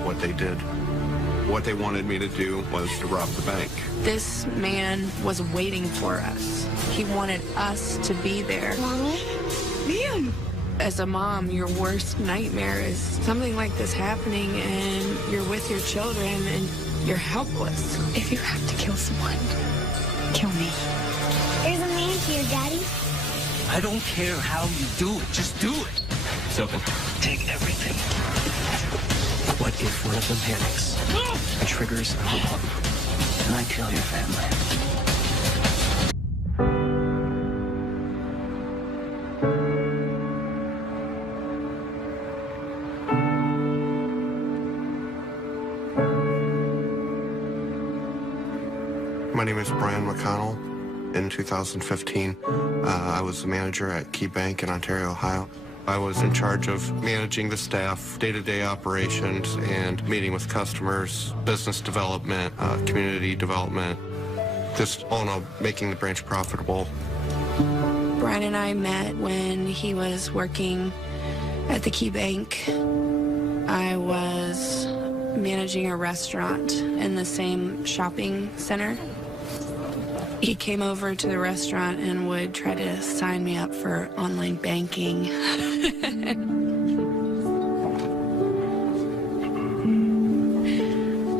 what they did. What they wanted me to do was to rob the bank. This man was waiting for us. He wanted us to be there. Mommy? Liam! As a mom, your worst nightmare is something like this happening and you're with your children and you're helpless. If you have to kill someone, kill me. There's a man here, Daddy. I don't care how you do it, just do it. It's open. Take everything. What if one of them panics and triggers a bomb and I kill your family? My name is Brian McConnell. In 2015, I was the manager at Key Bank in Ontario, Ohio. I was in charge of managing the staff, day-to-day operations, and meeting with customers, business development, community development, just all in all, making the branch profitable. Brian and I met when he was working at the Key Bank. I was managing a restaurant in the same shopping center. He came over to the restaurant and would try to sign me up for online banking.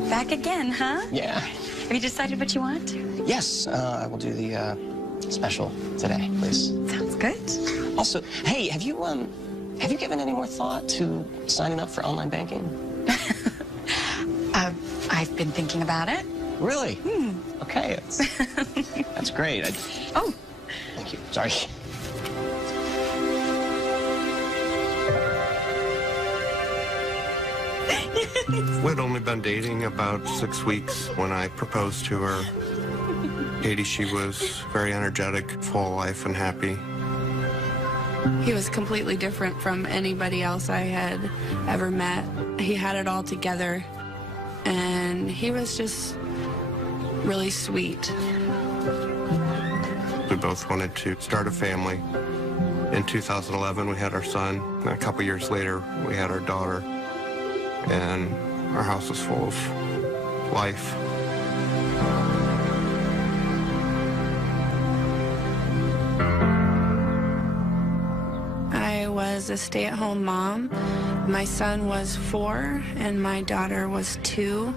Back again, huh? Yeah. Have you decided what you want? Yes, I will do the special today, please. Sounds good. Also, hey, have you given any more thought to signing up for online banking? I've been thinking about it. Really? Okay, that's great. Oh. Thank you. Sorry. We'd only been dating about 6 weeks when I proposed to her. Katie, she was very energetic, full of life and happy. He was completely different from anybody else I had ever met. He had it all together, and he was just really sweet. We both wanted to start a family. In 2011, we had our son. And a couple years later, we had our daughter. And our house was full of life. I was a stay-at-home mom. My son was 4 and my daughter was 2.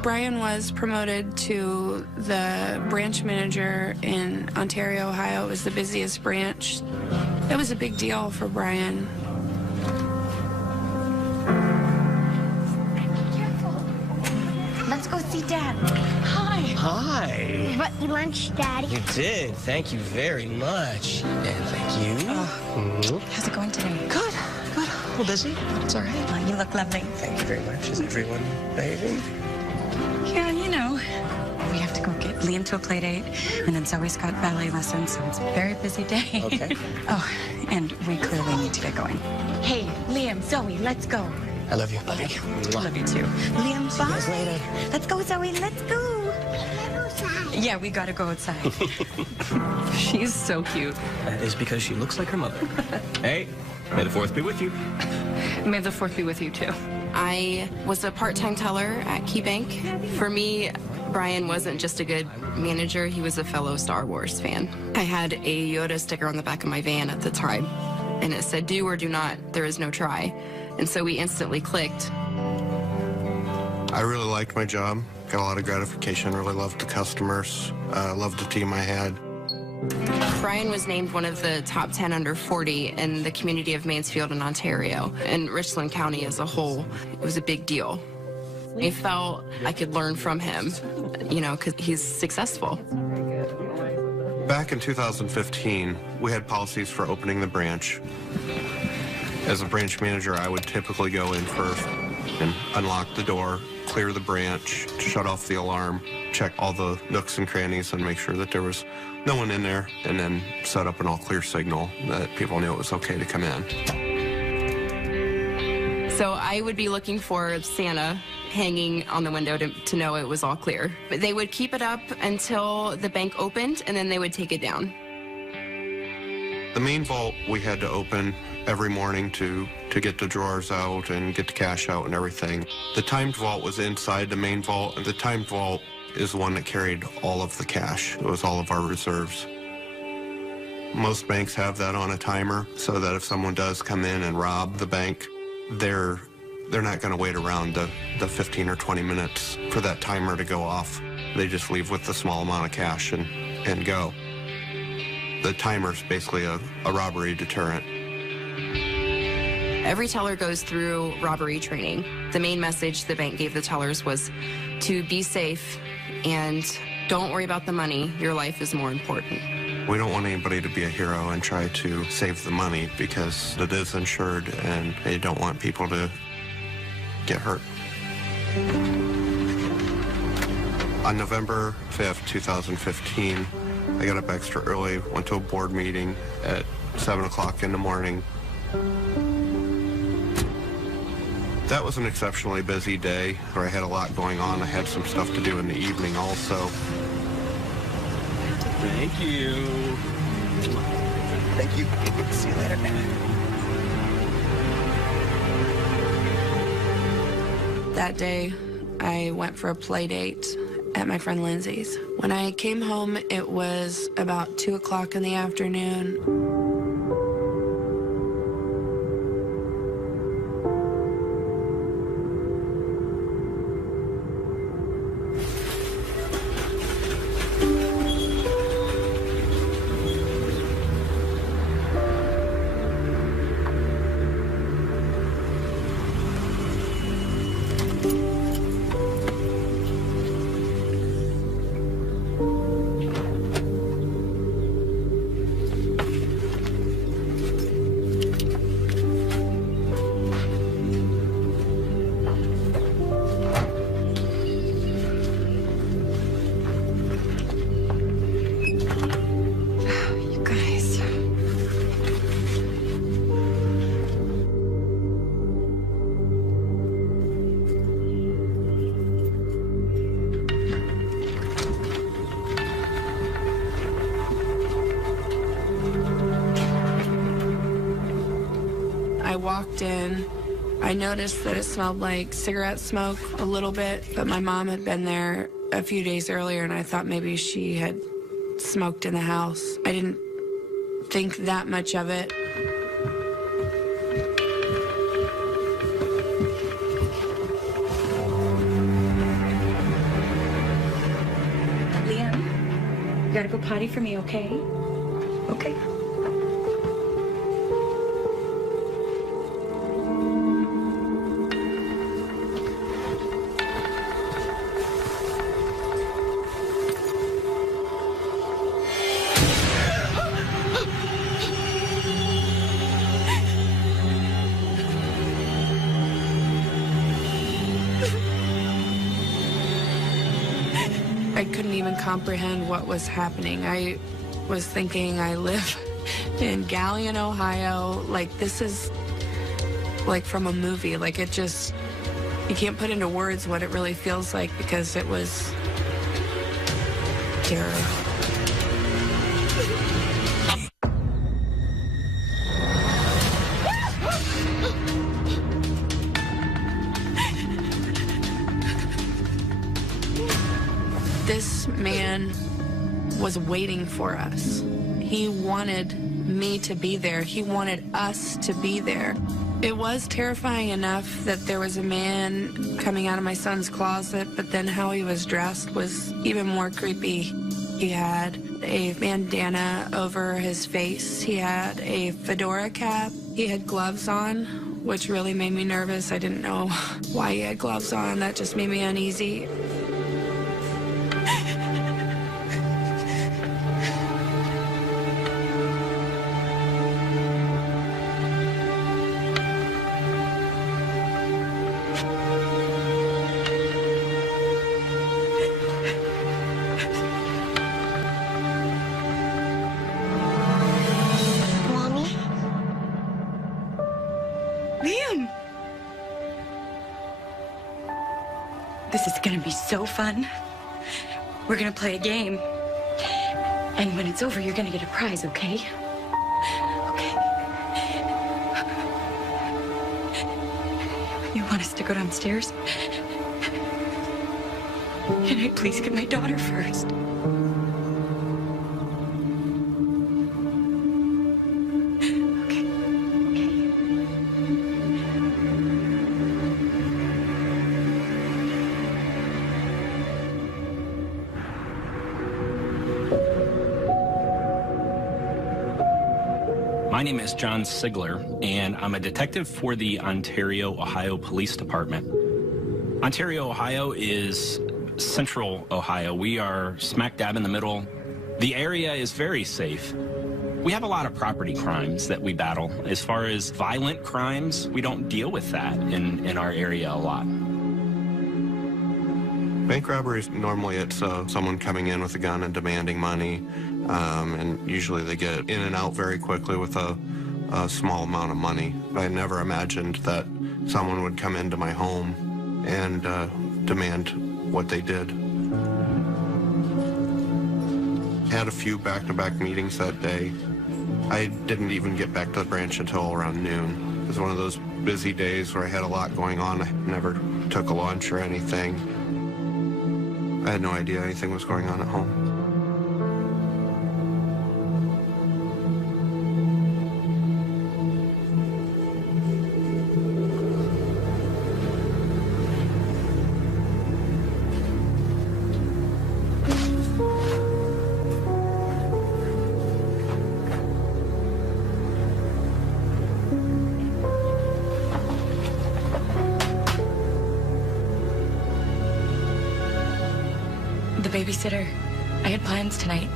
Brian was promoted to the branch manager in Ontario, Ohio. It was the busiest branch. It was a big deal for Brian. Let's go see Dad. Hi. Hi. Brought you lunch, Daddy. You did. Thank you very much. And thank you. How's it going today? Good. Good. A little busy, but it's all right. Oh, you look lovely. Thank you very much. Is everyone behaving? Yeah, you know. We have to go get Liam to a play date, and then Zoe's got ballet lessons, so it's a very busy day. Okay. Oh, and we clearly need to get going. Hey, Liam, Zoe, let's go. I love you. Love you. I love you too. Liam, bye. See you guys later. Let's go, Zoe, let's go. Yeah, we gotta go outside. She's so cute. That is because she looks like her mother. Hey, may the 4th be with you. May the 4th be with you, too. I was a part-time teller at Key Bank. For me, Brian wasn't just a good manager, he was a fellow Star Wars fan. I had a Yoda sticker on the back of my van at the time, and it said, "Do or do not, there is no try." And so we instantly clicked. I really liked my job, got a lot of gratification, really loved the customers, loved the team I had. Brian was named one of the top 10 under 40 in the community of Mansfield in Ontario, and Richland County as a whole. It was a big deal. I felt I could learn from him, you know, because he's successful. Back in 2015, we had policies for opening the branch. As a branch manager, I would typically go in first and unlock the door, clear the branch, shut off the alarm, check all the nooks and crannies and make sure that there was no one in there, and then set up an all-clear signal that people knew it was okay to come in. So I would be looking for Santa hanging on the window to know it was all clear. But they would keep it up until the bank opened, and then they would take it down. The main vault we had to open every morning to to get the drawers out and get the cash out and everything. The timed vault was inside the main vault, and the timed vault is the one that carried all of the cash. It was all of our reserves. Most banks have that on a timer so that if someone does come in and rob the bank, they're not going to wait around the 15 or 20 minutes for that timer to go off. They just leave with a small amount of cash and go. The timer's basically a robbery deterrent. Every teller goes through robbery training. The main message the bank gave the tellers was to be safe and don't worry about the money. Your life is more important. We don't want anybody to be a hero and try to save the money because it is insured and they don't want people to get hurt. On November 5th, 2015, I got up extra early, went to a board meeting at 7 o'clock in the morning. That was an exceptionally busy day where I had a lot going on. I had some stuff to do in the evening also. Thank you. Thank you. See you later. That day, I went for a play date at my friend Lindsay's. When I came home, it was about 2 o'clock in the afternoon. I walked in, I noticed that it smelled like cigarette smoke a little bit, but my mom had been there a few days earlier and I thought maybe she had smoked in the house. I didn't think that much of it. Liam, you gotta go potty for me, okay? Okay. I couldn't even comprehend what was happening. I was thinking I live in Galion, Ohio. Like, this is like from a movie. Like, it just, you can't put into words what it really feels like because it was terror. This man was waiting for us. He wanted me to be there. He wanted us to be there. It was terrifying enough that there was a man coming out of my son's closet, but then how he was dressed was even more creepy. He had a bandana over his face. He had a fedora cap. He had gloves on, which really made me nervous. I didn't know why he had gloves on. That just made me uneasy. Liam! This is gonna be so fun. We're gonna play a game. And when it's over, you're gonna get a prize, okay? Okay. You want us to go downstairs? Can I please get my daughter first? Okay. My name is John Sigler, and I'm a detective for the Ontario, Ohio Police Department. Ontario, Ohio is central Ohio. We are smack dab in the middle. The area is very safe. We have a lot of property crimes that we battle. As far as violent crimes, we don't deal with that in our area a lot. Bank robberies, normally it's someone coming in with a gun and demanding money, and usually they get in and out very quickly with a small amount of money. I never imagined that someone would come into my home and demand what they did. Had a few back-to-back meetings that day. I didn't even get back to the branch until around noon. It was one of those busy days where I had a lot going on. I never took a lunch or anything. I had no idea anything was going on at home. The babysitter. I had plans tonight.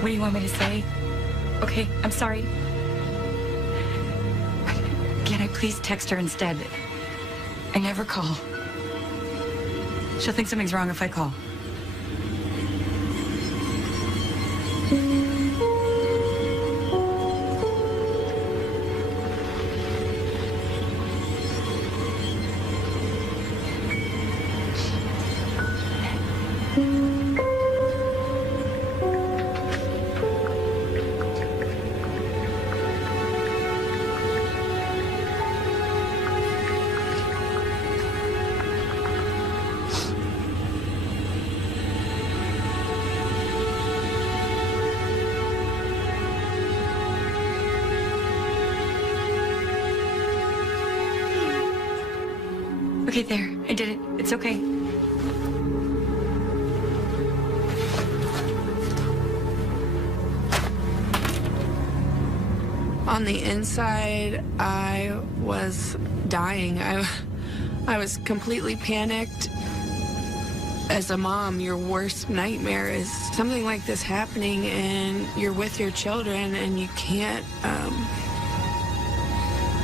What do you want me to say? Okay, I'm sorry. Can I please text her instead? I never call. She'll think something's wrong if I call. Okay, there. I did it. It's okay. On the inside, I was dying. I was completely panicked. As a mom, your worst nightmare is something like this happening and you're with your children and you can't,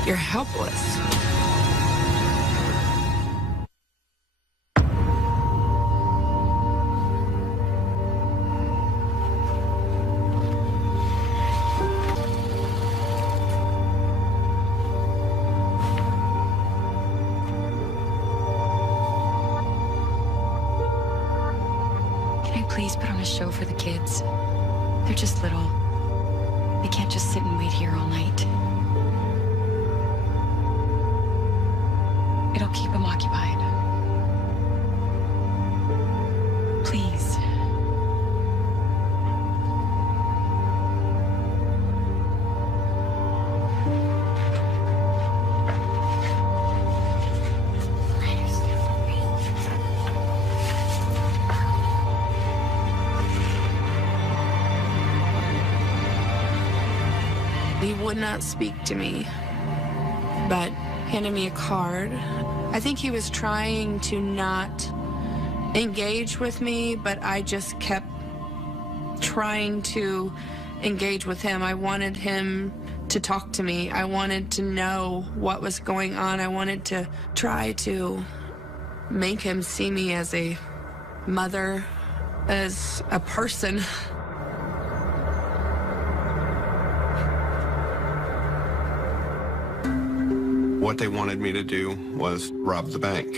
you're helpless. Please put on a show for the kids. They're just little. They can't just sit and wait here all night. It'll keep them occupied. Please. He would not speak to me, but handed me a card. I think he was trying to not engage with me, but I just kept trying to engage with him. I wanted him to talk to me. I wanted to know what was going on. I wanted to try to make him see me as a mother, as a person. What they wanted me to do was rob the bank.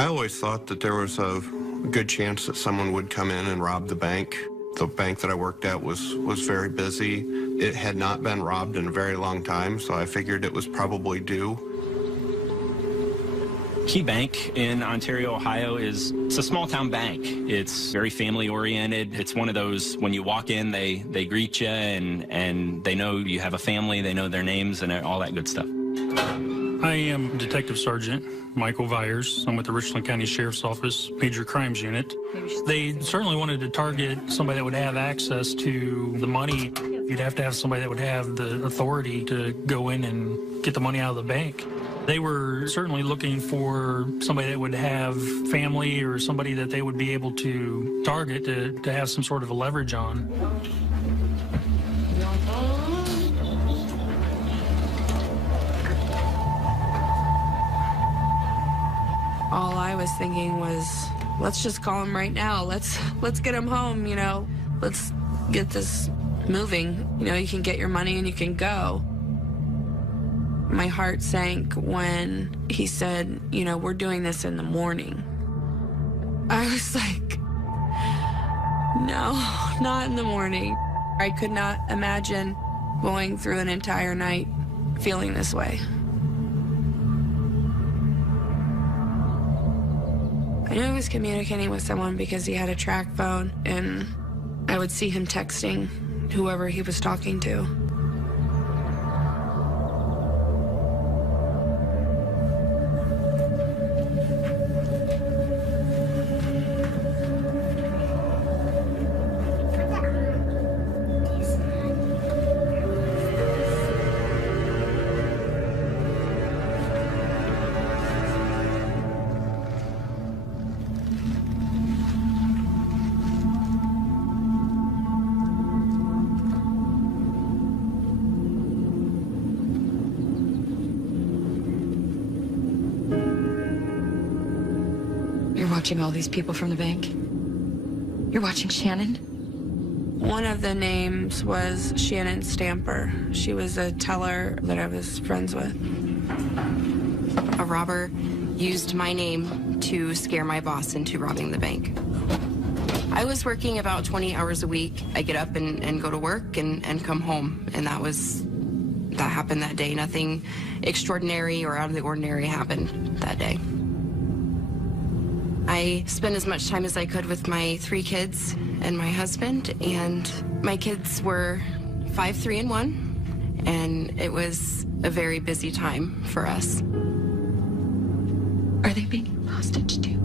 I always thought that there was a good chance that someone would come in and rob the bank. The bank that I worked at was very busy. It had not been robbed in a very long time, so I figured it was probably due. Key Bank in Ontario, Ohio it's a small town bank. It's very family oriented. It's one of those, when you walk in, they greet you and they know you have a family, they know their names and all that good stuff. I am Detective Sergeant Michael Vyers. I'm with the Richland County Sheriff's Office Major Crimes Unit. They certainly wanted to target somebody that would have access to the money. You'd have to have somebody that would have the authority to go in and get the money out of the bank. They were certainly looking for somebody that would have family or somebody that they would be able to target to have some sort of a leverage on. All I was thinking was, let's just call him right now. Let's get him home, you know. Let's get this moving. You know, you can get your money and you can go. My heart sank when he said, you know, we're doing this in the morning. I was like, no, not in the morning. I could not imagine going through an entire night feeling this way. I knew he was communicating with someone because he had a track phone, and I would see him texting whoever he was talking to. You're watching all these people from the bank? You're watching Shannon? One of the names was Shannon Stamper. She was a teller that I was friends with. A robber used my name to scare my boss into robbing the bank. I was working about 20 hours a week. I get up and go to work and come home, and that happened that day. Nothing extraordinary or out of the ordinary happened that day. I spent as much time as I could with my 3 kids and my husband, and my kids were 5, 3, and 1, and it was a very busy time for us. Are they being hostage too?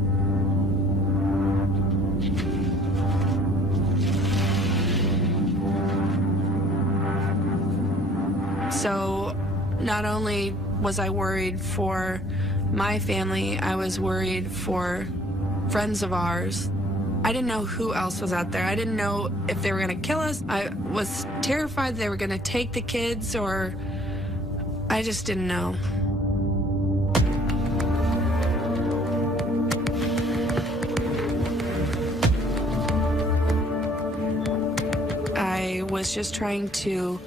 So not only was I worried for my family, I was worried for friends of ours. I didn't know who else was out there. I didn't know if they were going to kill us. I was terrified they were going to take the kids, or I just didn't know. I was just trying to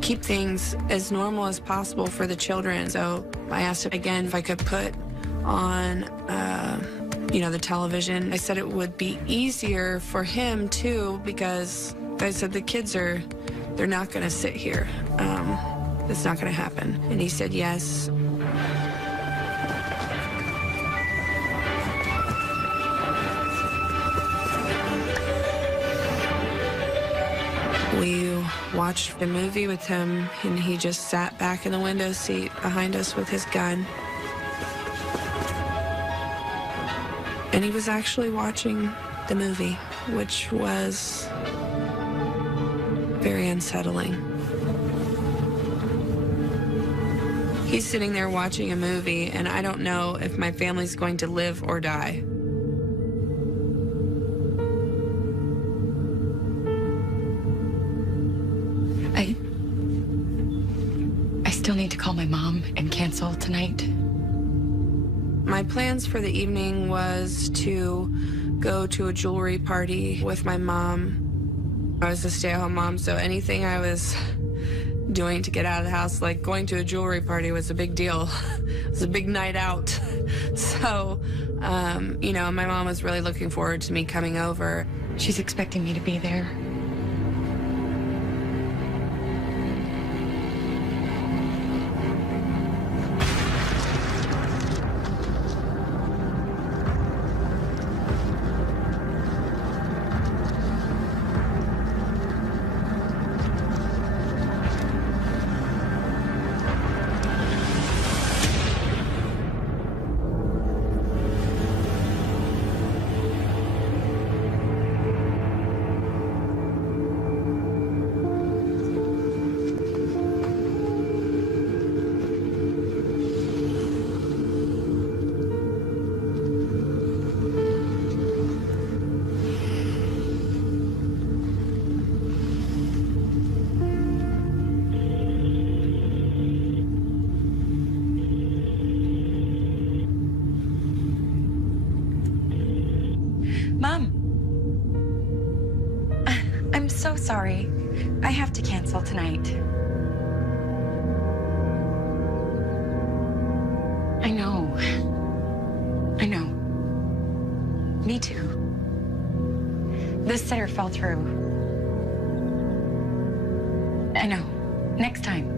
keep things as normal as possible for the children. So I asked him again if I could put on the television. I said it would be easier for him too, because I said the kids they're not going to sit here. It's not going to happen. And he said yes. We watched the movie with him, and he just sat back in the window seat behind us with his gun. And he was actually watching the movie, which was very unsettling. He's sitting there watching a movie, and I don't know if my family's going to live or die. I still need to call my mom and cancel tonight. My plans for the evening was to go to a jewelry party with my mom. I was a stay-at-home mom, so anything I was doing to get out of the house. Like going to a jewelry party was a big deal. It was a big night out. So, you know, my mom was really looking forward to me coming over. She's expecting me to be there. Mom! I'm so sorry. I have to cancel tonight. I know. I know. Me too. This sitter fell through. I know. Next time.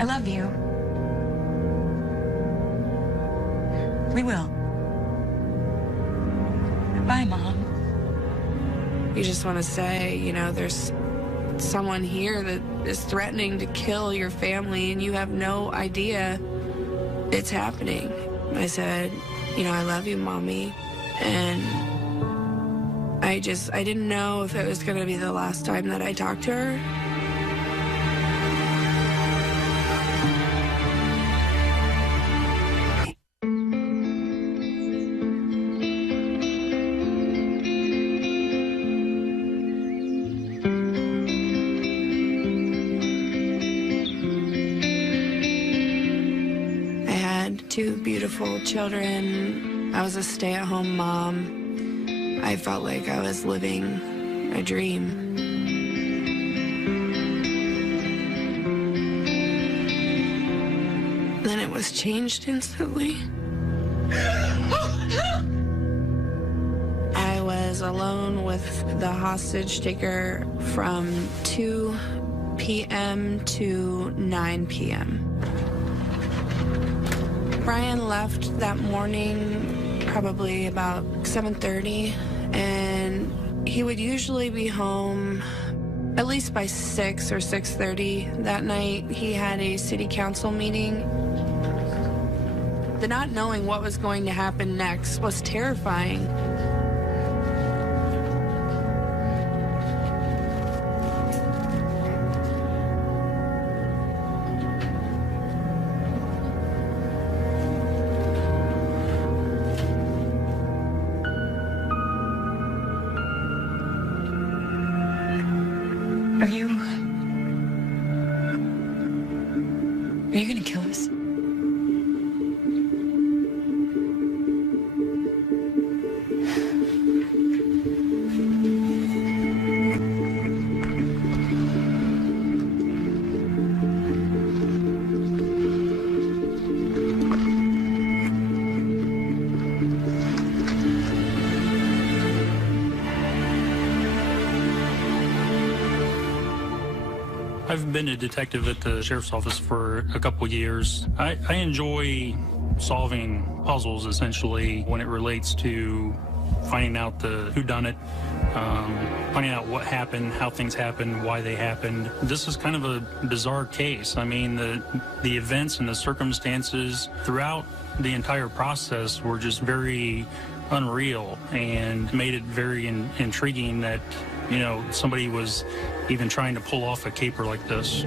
I love you. We will. Bye, Mom. You just want to say, you know, there's someone here that is threatening to kill your family and you have no idea it's happening. I said, you know, I love you, Mommy. And I didn't know if it was going to be the last time that I talked to her. Two beautiful children. I was a stay-at-home mom. I felt like I was living a dream. Then it was changed instantly. I was alone with the hostage taker from 2 p.m. to 9 p.m. Brian left that morning probably about 7:30, and he would usually be home at least by 6 or 6:30. That night, he had a city council meeting. The not knowing what was going to happen next was terrifying. Are you gonna kill us? I've been a detective at the sheriff's office for a couple years. I enjoy solving puzzles, essentially, when it relates to finding out the whodunit, finding out what happened, how things happened, why they happened. This is kind of a bizarre case. I mean, the events and the circumstances throughout the entire process were just very unreal and made it very intriguing that, you know, somebody was even trying to pull off a caper like this.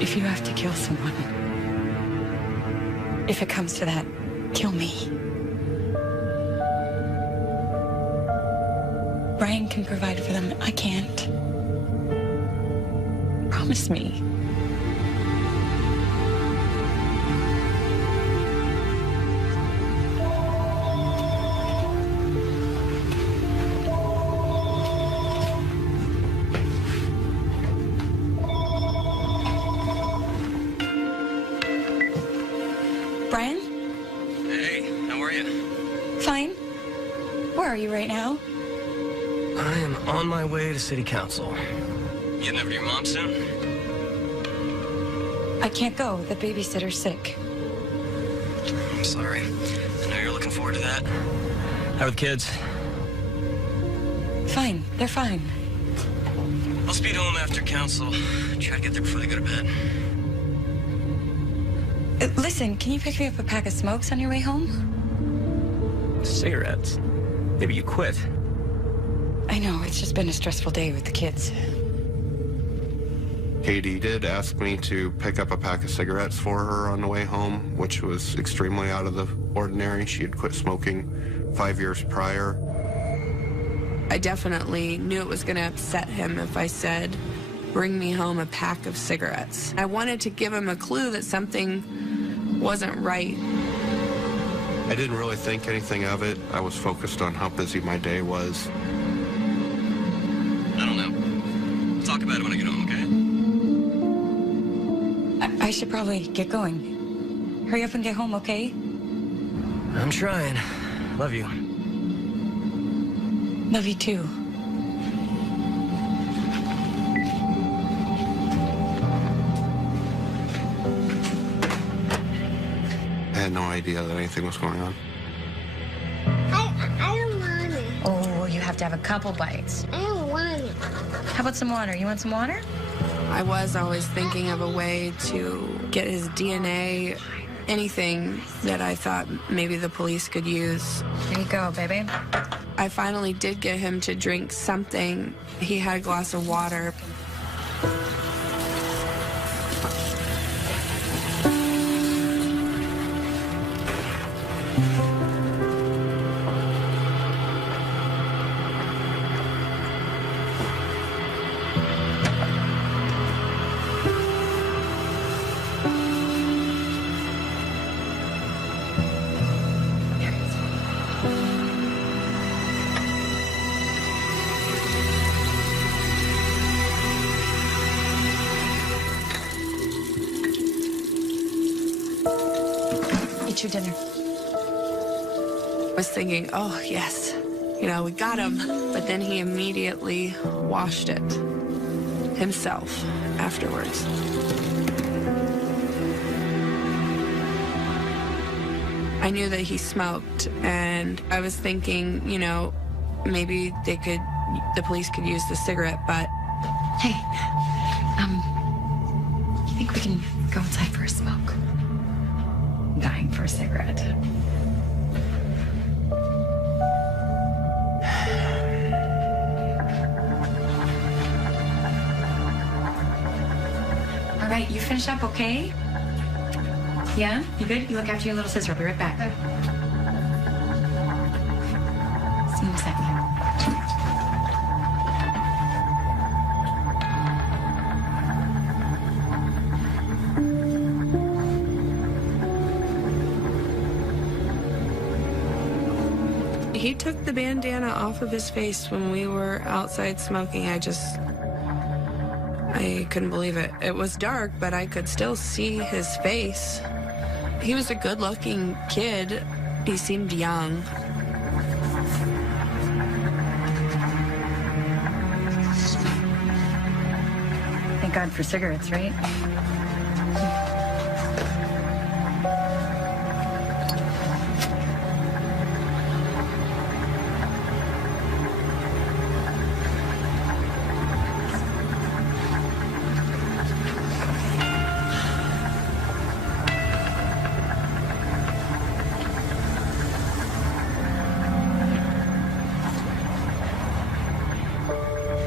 If you have to kill someone, if it comes to that, kill me. Brian can provide for them. I can't. Promise me. are you right now? I am on my way to city council. Getting over to your mom soon? I can't go. The babysitter's sick. I'm sorry. I know you're looking forward to that. How are the kids? Fine. They're fine. I'll speed home after council. Try to get there before they go to bed. Listen, can you pick me up a pack of smokes on your way home? Cigarettes? Maybe you quit. I know. It's just been a stressful day with the kids. Katie did ask me to pick up a pack of cigarettes for her on the way home, which was extremely out of the ordinary. She had quit smoking 5 years prior. I definitely knew it was going to upset him if I said, bring me home a pack of cigarettes. I wanted to give him a clue that something wasn't right. I didn't really think anything of it. I was focused on how busy my day was. I don't know. We'll talk about it when I get home, okay? I should probably get going. Hurry up and get home, okay? I'm trying. Love you. Love you too. I had no idea that anything was going on. I don't want it. Oh, you have to have a couple bites. I don't want it. How about some water? You want some water? I was always thinking of a way to get his DNA, anything that I thought maybe the police could use. Here you go, baby. I finally did get him to drink something. He had a glass of water. Eat your dinner. I was thinking, oh, yes, we got him. But then he immediately washed it himself afterwards. I knew that he smoked, and I was thinking, maybe the police could use the cigarette, but... Hey, you think we can go outside for a smoke? I'm dying for a cigarette. All right, you finish up, okay? Yeah? You good? You look after your little sister. I'll be right back. See you in a second. He took the bandana off of his face when we were outside smoking. I couldn't believe it. It was dark, but I could still see his face. He was a good-looking kid. He seemed young. Thank God for cigarettes, right?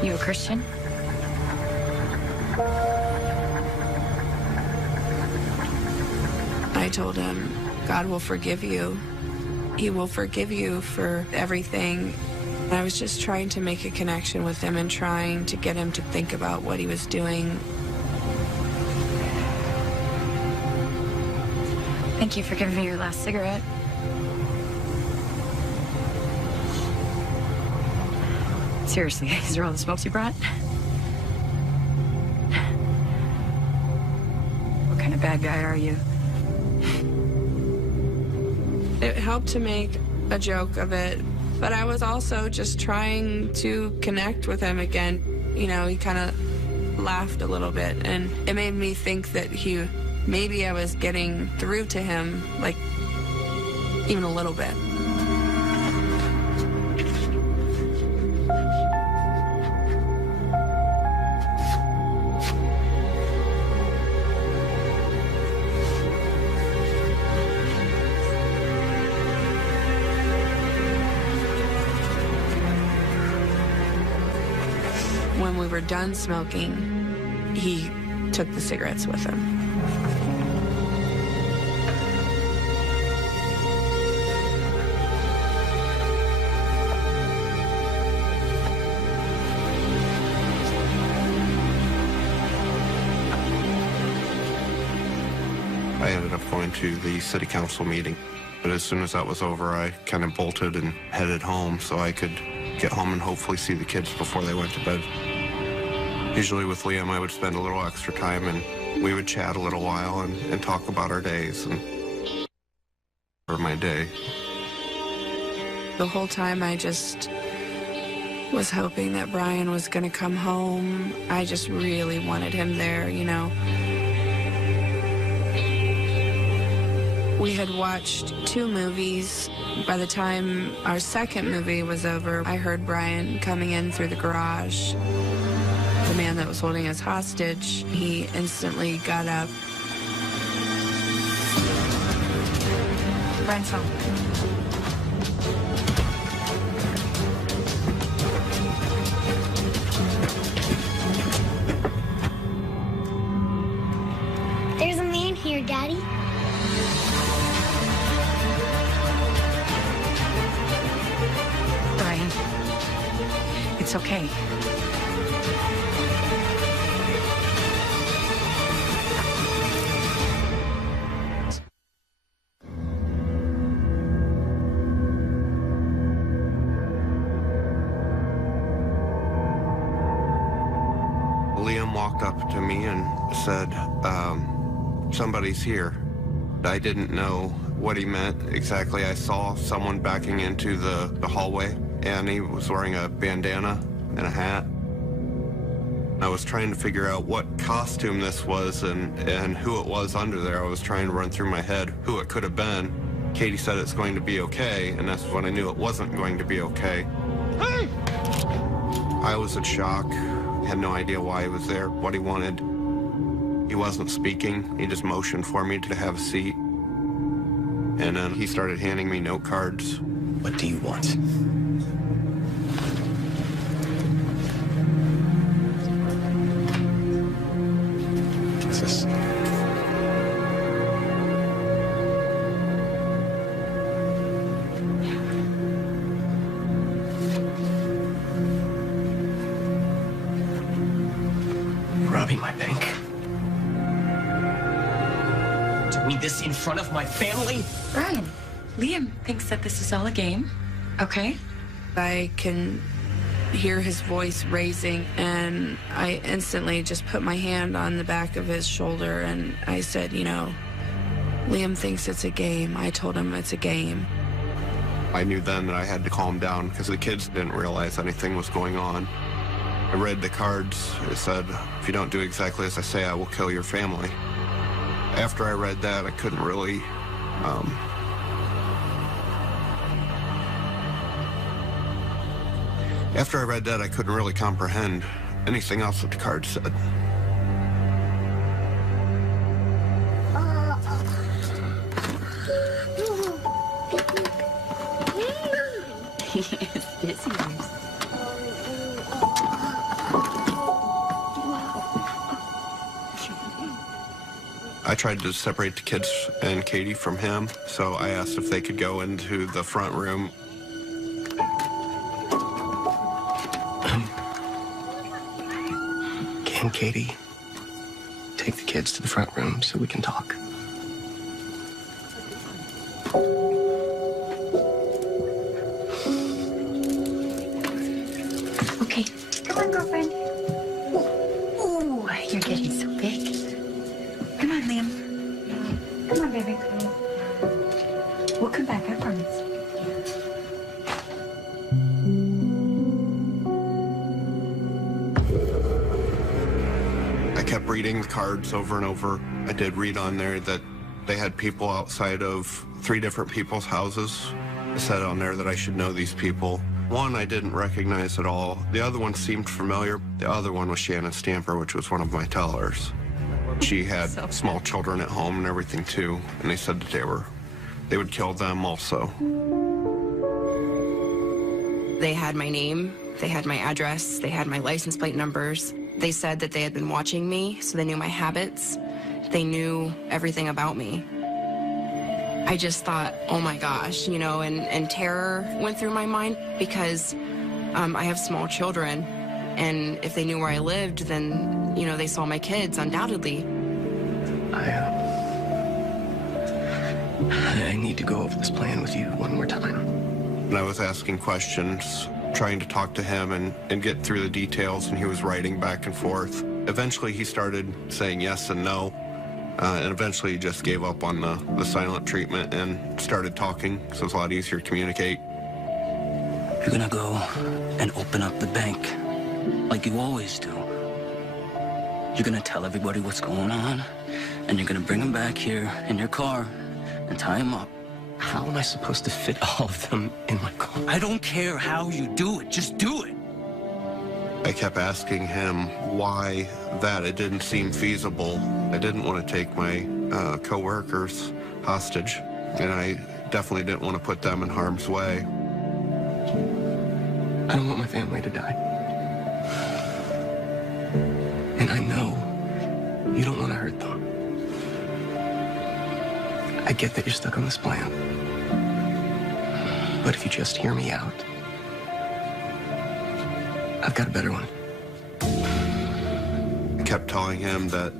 You a Christian? I told him, God will forgive you. He will forgive you for everything. I was just trying to make a connection with him and trying to get him to think about what he was doing. Thank you for giving me your last cigarette. Seriously, these are all the smokes you brought? What kind of bad guy are you? It helped to make a joke of it, but I was also just trying to connect with him again. You know, he kind of laughed a little bit, and it made me think that maybe I was getting through to him, like, even a little bit. When we were done smoking, he took the cigarettes with him. I ended up going to the city council meeting, but as soon as that was over, I kind of bolted and headed home so I could get home and hopefully see the kids before they went to bed. Usually with Liam, I would spend a little extra time and we would chat a little while and talk about our days and or my day. The whole time I just was hoping that Brian was going to come home. I just really wanted him there, you know. We had watched 2 movies. By the time our second movie was over, I heard Brian coming in through the garage. The man that was holding us hostage, he instantly got up. Brian's home. There's a man here, Daddy. Brian, it's okay. Liam walked up to me and said, somebody's here. I didn't know what he meant exactly. I saw someone backing into the hallway, and he was wearing a bandana and a hat. I was trying to figure out what costume this was and who it was under there. I was trying to run through my head who it could have been. Katie said it's going to be okay, and that's when I knew it wasn't going to be okay. Hey! I was in shock. Had no idea why he was there, what he wanted. He wasn't speaking. He just motioned for me to have a seat. And then he started handing me note cards. What do you want? What's this? Robbing my bank? Doing this in front of my family? Brian, Liam thinks that this is all a game, okay? I can hear his voice raising, and I instantly just put my hand on the back of his shoulder, and I said, you know, Liam thinks it's a game. I told him it's a game. I knew then that I had to calm down because the kids didn't realize anything was going on. I read the cards. It said, if you don't do exactly as I say, I will kill your family. After I read that, I couldn't really, comprehend anything else that the cards said. It's yours. I tried to separate the kids and Katie from him, so I asked if they could go into the front room. Can Katie take the kids to the front room so we can talk? Okay, come on, girlfriend. Ooh, you're getting so big. Come on, Liam. Come on, baby. We'll come back, I promise. reading the cards over and over. I did read on there that they had people outside of 3 different people's houses. It said on there that I should know these people. One I didn't recognize at all. The other one seemed familiar. The other one was Shannon Stamper, which was one of my tellers. She had small children at home and everything too, and they said that they would kill them also. They had my name, they had my address, they had my license plate numbers. They said that they had been watching me, so they knew my habits. They knew everything about me. I just thought, oh my gosh, you know, and terror went through my mind because I have small children, and if they knew where I lived, then, you know, they saw my kids, undoubtedly. I need to go over this plan with you one more time. And I was asking questions, trying to talk to him and get through the details, and he was writing back and forth. Eventually, he started saying yes and no, and eventually he just gave up on the silent treatment and started talking, so it was a lot easier to communicate. You're gonna go and open up the bank like you always do. You're gonna tell everybody what's going on, and you're gonna bring them back here in your car and tie them up. How am I supposed to fit all of them in my car? I don't care how you do it, just do it. I kept asking him why that. It didn't seem feasible. I didn't want to take my co-workers hostage, and I definitely didn't want to put them in harm's way. I don't want my family to die. And I know you don't want to hurt them. I get that you're stuck on this plan. But if you just hear me out, I've got a better one. I kept telling him that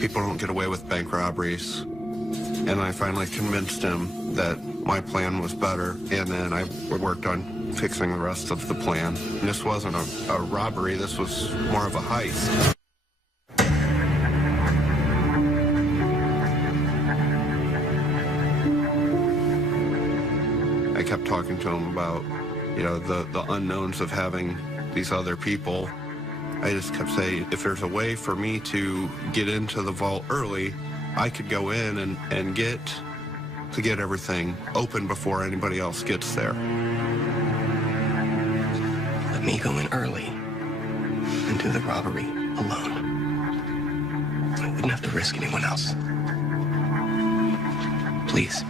people don't get away with bank robberies. And I finally convinced him that my plan was better. And then I worked on fixing the rest of the plan. And this wasn't a robbery, this was more of a heist. I kept talking to him about, you know, the unknowns of having these other people. I just kept saying, if there's a way for me to get into the vault early, I could go in and get everything open before anybody else gets there. Let me go in early and do the robbery alone. I wouldn't have to risk anyone else. Please.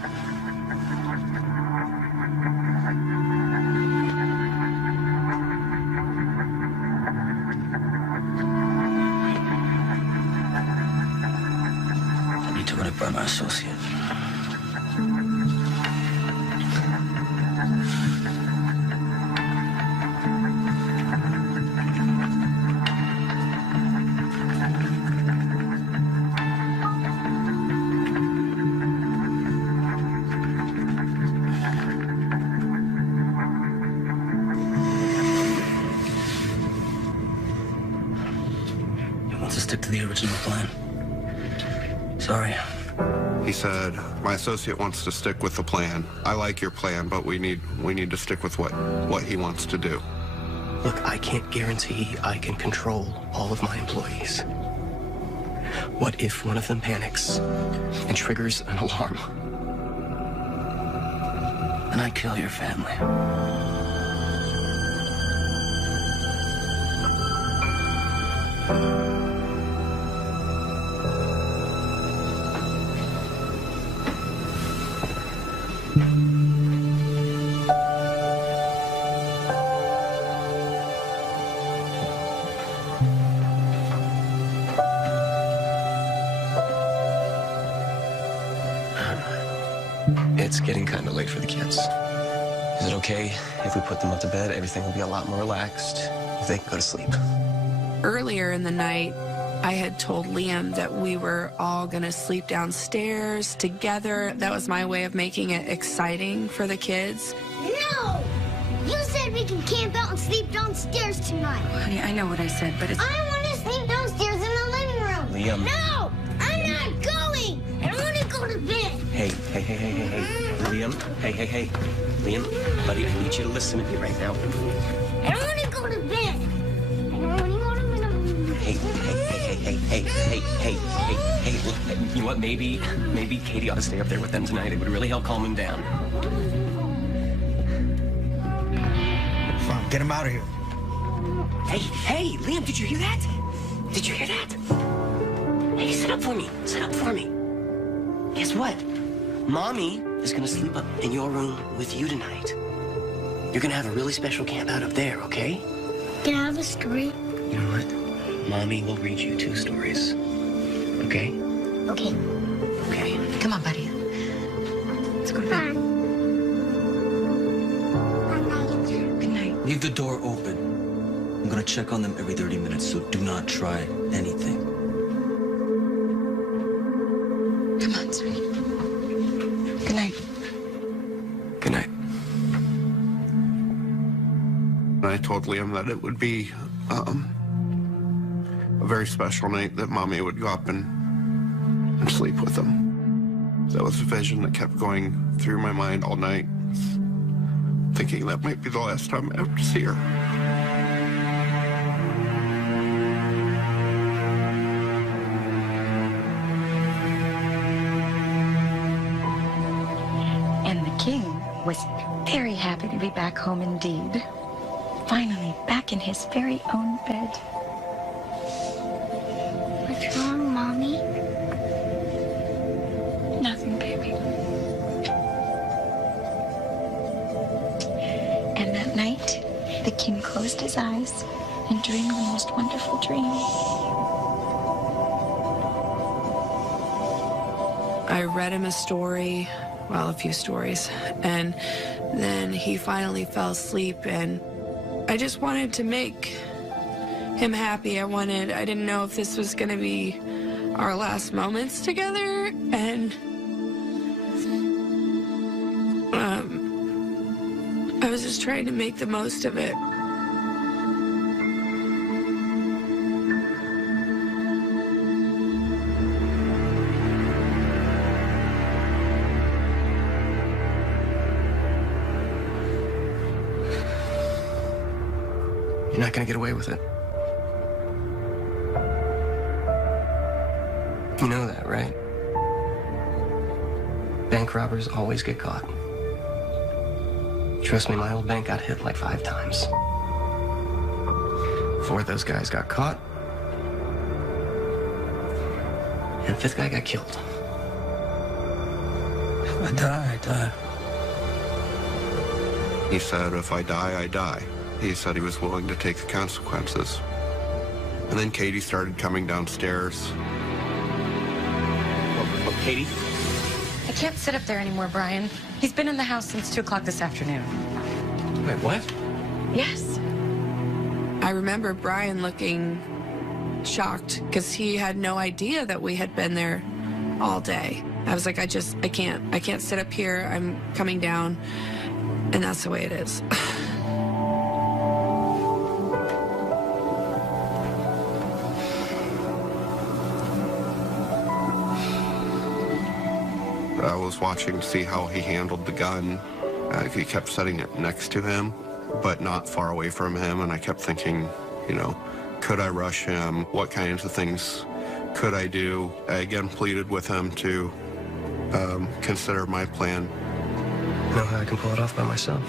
By my associate. You want to stick to the original plan? Sorry. He said, my associate wants to stick with the plan. I like your plan, but we need to stick with what he wants to do. Look, I can't guarantee I can control all of my employees. What if one of them panics and triggers an alarm? And I kill your family. It's getting kind of late for the kids. Is it okay if we put them up to bed? Everything will be a lot more relaxed if they can go to sleep. Earlier in the night, I had told Liam that we were all gonna sleep downstairs together. That was my way of making it exciting for the kids. No! You said we can camp out and sleep downstairs tonight. Honey, I know what I said, but it's... I want to sleep downstairs in the living room. Liam. No! I'm not going! I want to go to bed. Hey. Liam, hey. Liam, buddy, I need you to listen to me right now. I want to go to bed. I want to go to bed. Hey. Look, you know what? Maybe Katie ought to stay up there with them tonight. It would really help calm him down. Come on, get him out of here. Hey, Liam, did you hear that? Did you hear that? Hey, sit up for me. Sit up for me. Guess what? Mommy is gonna sleep up in your room with you tonight. You're gonna have a really special camp out up there, okay? Can I have a story? You know what? Mommy will read you 2 stories. Okay? Okay. Okay. Come on, buddy. Let's go to bed. Good night. Leave the door open. I'm gonna check on them every 30 minutes, so do not try anything. Come on, sweetie. Good night. Good night. And I told Liam that it would be a very special night that Mommy would go up and sleep with him. That was a vision that kept going through my mind all night, thinking that might be the last time I ever see her. And the king was very happy to be back home indeed. Finally, back in his very own bed. What's wrong, Mommy? Nothing, baby. And that night, the king closed his eyes and dreamed the most wonderful dream. I read him a story, well, a few stories, and then he finally fell asleep, and I just wanted to make him happy. I didn't know if this was gonna be our last moments together, and I was just trying to make the most of it. You're not gonna get away with it. You know that, right? Bank robbers always get caught. Trust me, my old bank got hit like 5 times. 4 of those guys got caught. And the 5th guy got killed. I die. He said, if I die, I die. He said he was willing to take the consequences. And then Katie started coming downstairs. Oh, Katie? I can't sit up there anymore, Brian. He's been in the house since 2 o'clock this afternoon. Wait, what? Yes. I remember Brian looking shocked because he had no idea that we had been there all day. I was like, I can't sit up here. I'm coming down. And that's the way it is. I was watching to see how he handled the gun. He kept setting it next to him, but not far away from him. And I kept thinking, you know, could I rush him? What kinds of things could I do? I again pleaded with him to consider my plan. I know how I can pull it off by myself.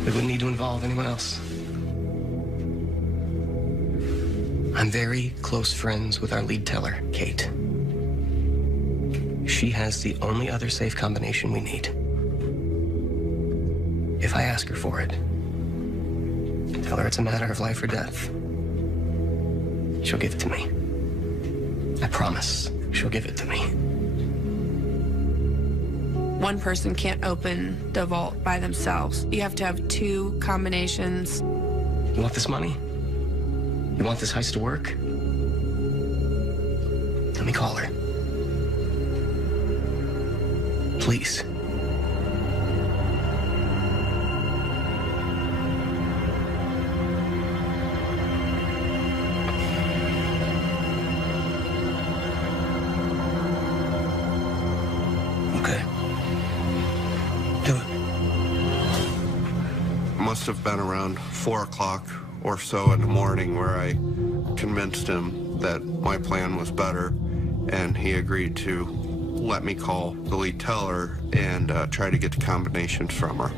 We wouldn't need to involve anyone else. I'm very close friends with our lead teller, Kate. She has the only other safe combination we need. If I ask her for it, tell her it's a matter of life or death, she'll give it to me. I promise she'll give it to me. One person can't open the vault by themselves. You have to have 2 combinations. You want this money? You want this heist to work? Let me call her. Please. Must have been around 4 o'clock or so in the morning where I convinced him that my plan was better, and he agreed to let me call the lead teller and try to get the combinations from her.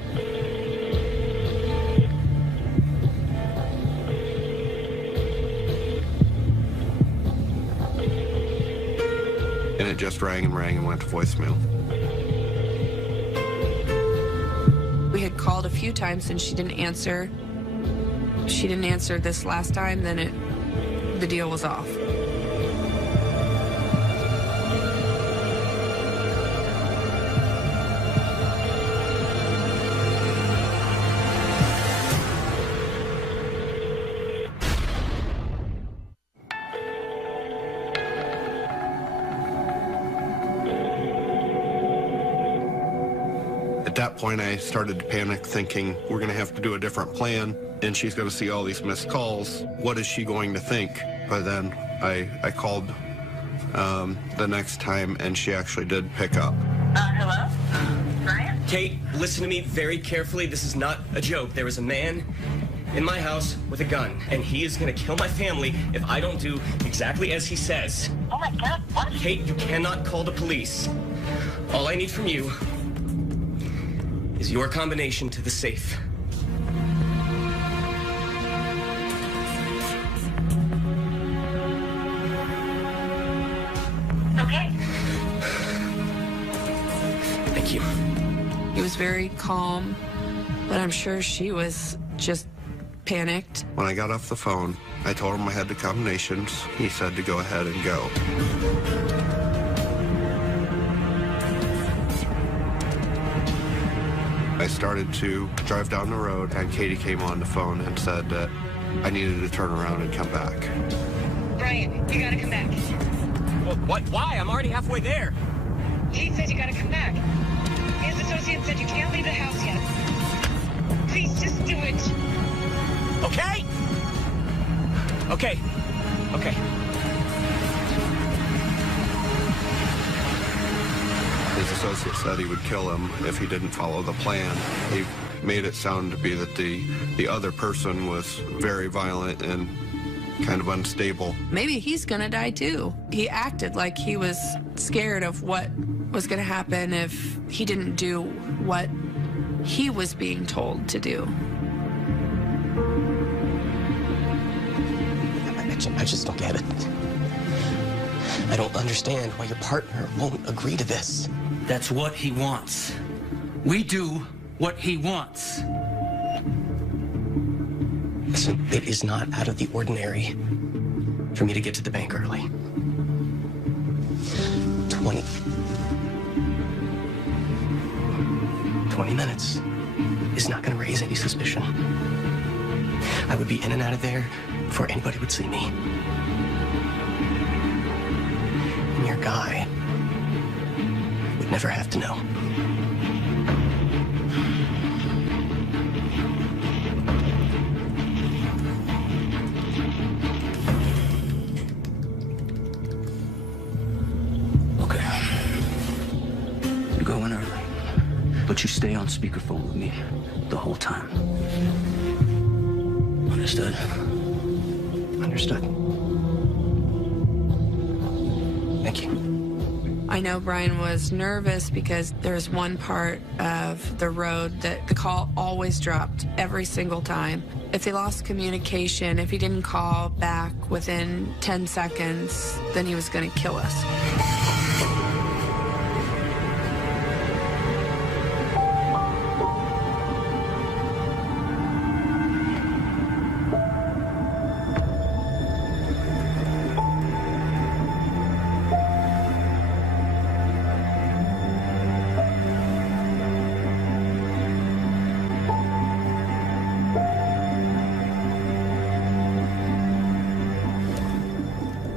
And it just rang and went to voicemail. We had called a few times and she didn't answer. She didn't answer this last time, then the deal was off. At that point, I started to panic, thinking we're going to have to do a different plan, and she's going to see all these missed calls. What is she going to think? But then I called the next time, and she actually did pick up. Hello? Brian? Kate, listen to me very carefully. This is not a joke. There is a man in my house with a gun, and he is going to kill my family if I don't do exactly as he says. Oh, my God, what? Kate, you cannot call the police. All I need from you is your combination to the safe. Okay. Thank you. He was very calm, but I'm sure she was just panicked. When I got off the phone, I told him I had the combinations. He said to go ahead and go. I started to drive down the road, and Katie came on the phone and said that I needed to turn around and come back. Brian, you gotta come back. Well, what? Why? I'm already halfway there. He said you gotta come back. His associate said you can't leave the house yet. Please, just do it. Okay? Okay. Okay. His associate said he would kill him if he didn't follow the plan. He made it sound to be that the other person was very violent and kind of unstable. Maybe he's gonna die too. He acted like he was scared of what was gonna happen if he didn't do what he was being told to do. I just don't get it. I don't understand why your partner won't agree to this. That's what he wants. We do what he wants. Listen, it is not out of the ordinary for me to get to the bank early. 20 minutes is not going to raise any suspicion. I would be in and out of there before anybody would see me. And your guy would never have to know. Okay. You go in early, but you stay on speakerphone with me the whole time. Understood? Understood. Thank you. I know Brian was nervous because there's one part of the road that the call always dropped every single time. If they lost communication, if he didn't call back within 10 seconds, then he was going to kill us.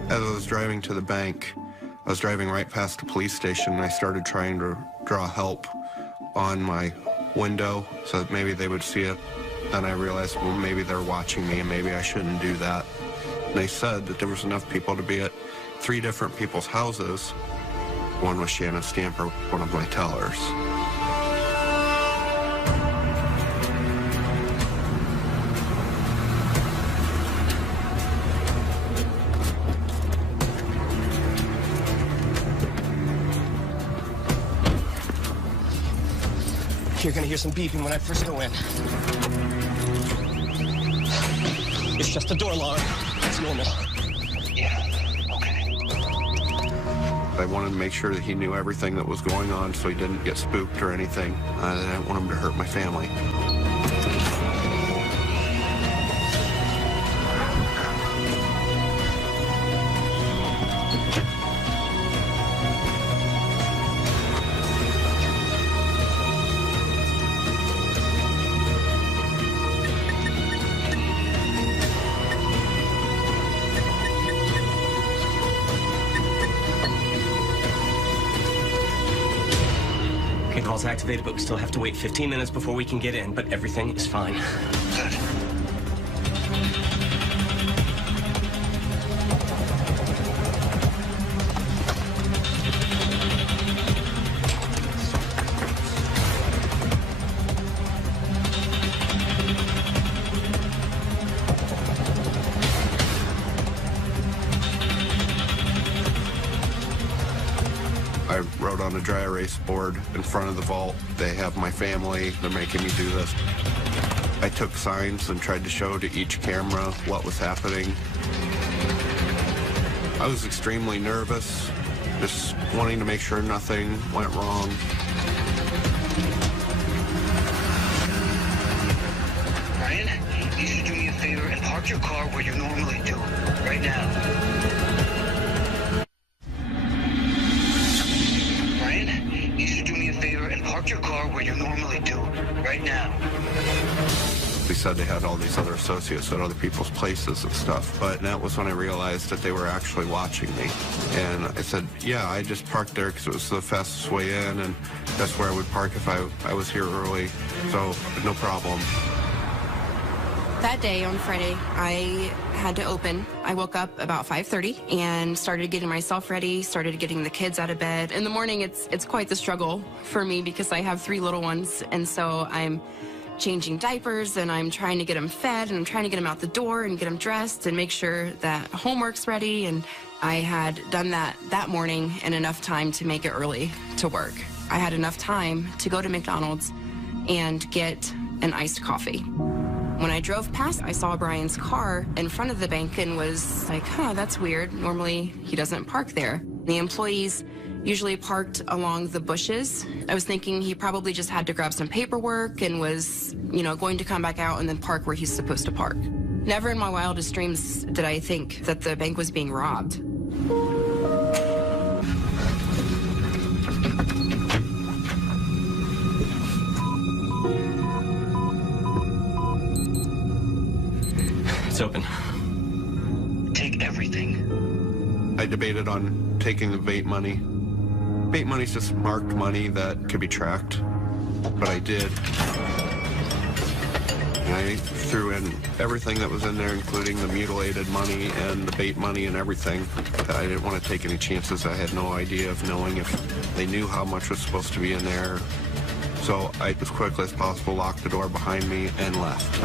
As I was driving to the bank, I was driving right past the police station, and I started trying to draw help on my window so that maybe they would see it. Then I realized, well, maybe they're watching me, and maybe I shouldn't do that. And they said that there was enough people to be at 3 different people's houses. One was Shanna Stamper, one of my tellers. You're gonna hear some beeping when I first go in. It's just a door alarm. It's normal. Yeah, okay. I wanted to make sure that he knew everything that was going on so he didn't get spooked or anything. I didn't want him to hurt my family. Call's activated, but we still have to wait 15 minutes before we can get in, but everything is fine. Good. I wrote on a dry erase board in front of the vault, they have my family, they're making me do this. I took signs and tried to show to each camera what was happening. I was extremely nervous, just wanting to make sure nothing went wrong. Ryan, you should do me a favor and park your car where you normally do, right now. Park your car where you normally do, right now. They said they had all these other associates at other people's places and stuff, but that was when I realized that they were actually watching me. And I said, yeah, I just parked there because it was the fastest way in, and that's where I would park if I was here early, so no problem. That day on Friday, I had to open. I woke up about 5:30 and started getting myself ready, started getting the kids out of bed. In the morning, it's quite the struggle for me because I have 3 little ones, and so I'm changing diapers, and I'm trying to get them fed, and I'm trying to get them out the door and get them dressed and make sure that homework's ready. And I had done that morning and enough time to make it early to work. I had enough time to go to McDonald's and get an iced coffee. When I drove past, I saw Brian's car in front of the bank and was like, that's weird. Normally, he doesn't park there. The employees usually parked along the bushes. I was thinking he probably just had to grab some paperwork and was, going to come back out and then park where he's supposed to park. Never in my wildest dreams did I think that the bank was being robbed. It's open. Take everything. I debated on taking the bait money. Bait money's just marked money that could be tracked, but I did. And I threw in everything that was in there, including the mutilated money and the bait money and everything. I didn't want to take any chances. I had no idea of knowing if they knew how much was supposed to be in there. So I, as quickly as possible, locked the door behind me and left.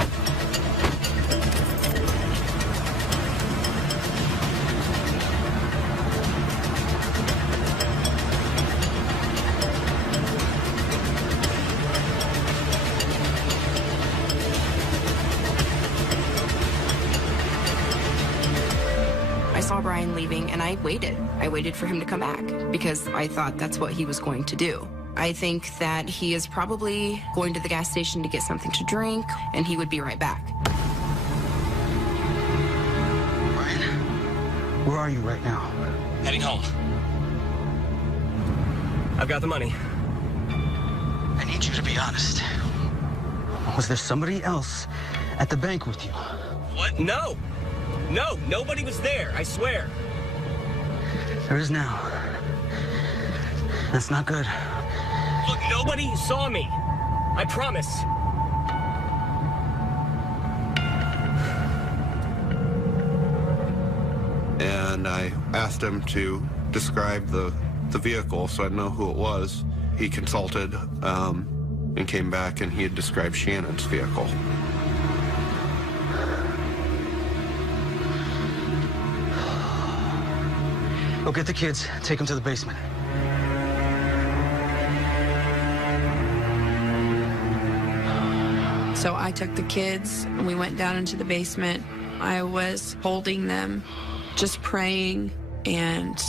I saw Brian leaving and I waited. I waited for him to come back because I thought that's what he was going to do. I think that he is probably going to the gas station to get something to drink and he would be right back. Brian, where are you right now? Heading home. I've got the money. I need you to be honest. Was there somebody else at the bank with you? What? No! No, nobody was there, I swear. There is now. That's not good. Look, nobody saw me. I promise. And I asked him to describe the vehicle so I'd know who it was. He consulted and came back, and he had described Shannon's vehicle. Go get the kids, take them to the basement. So I took the kids and we went down into the basement. I was holding them, just praying, and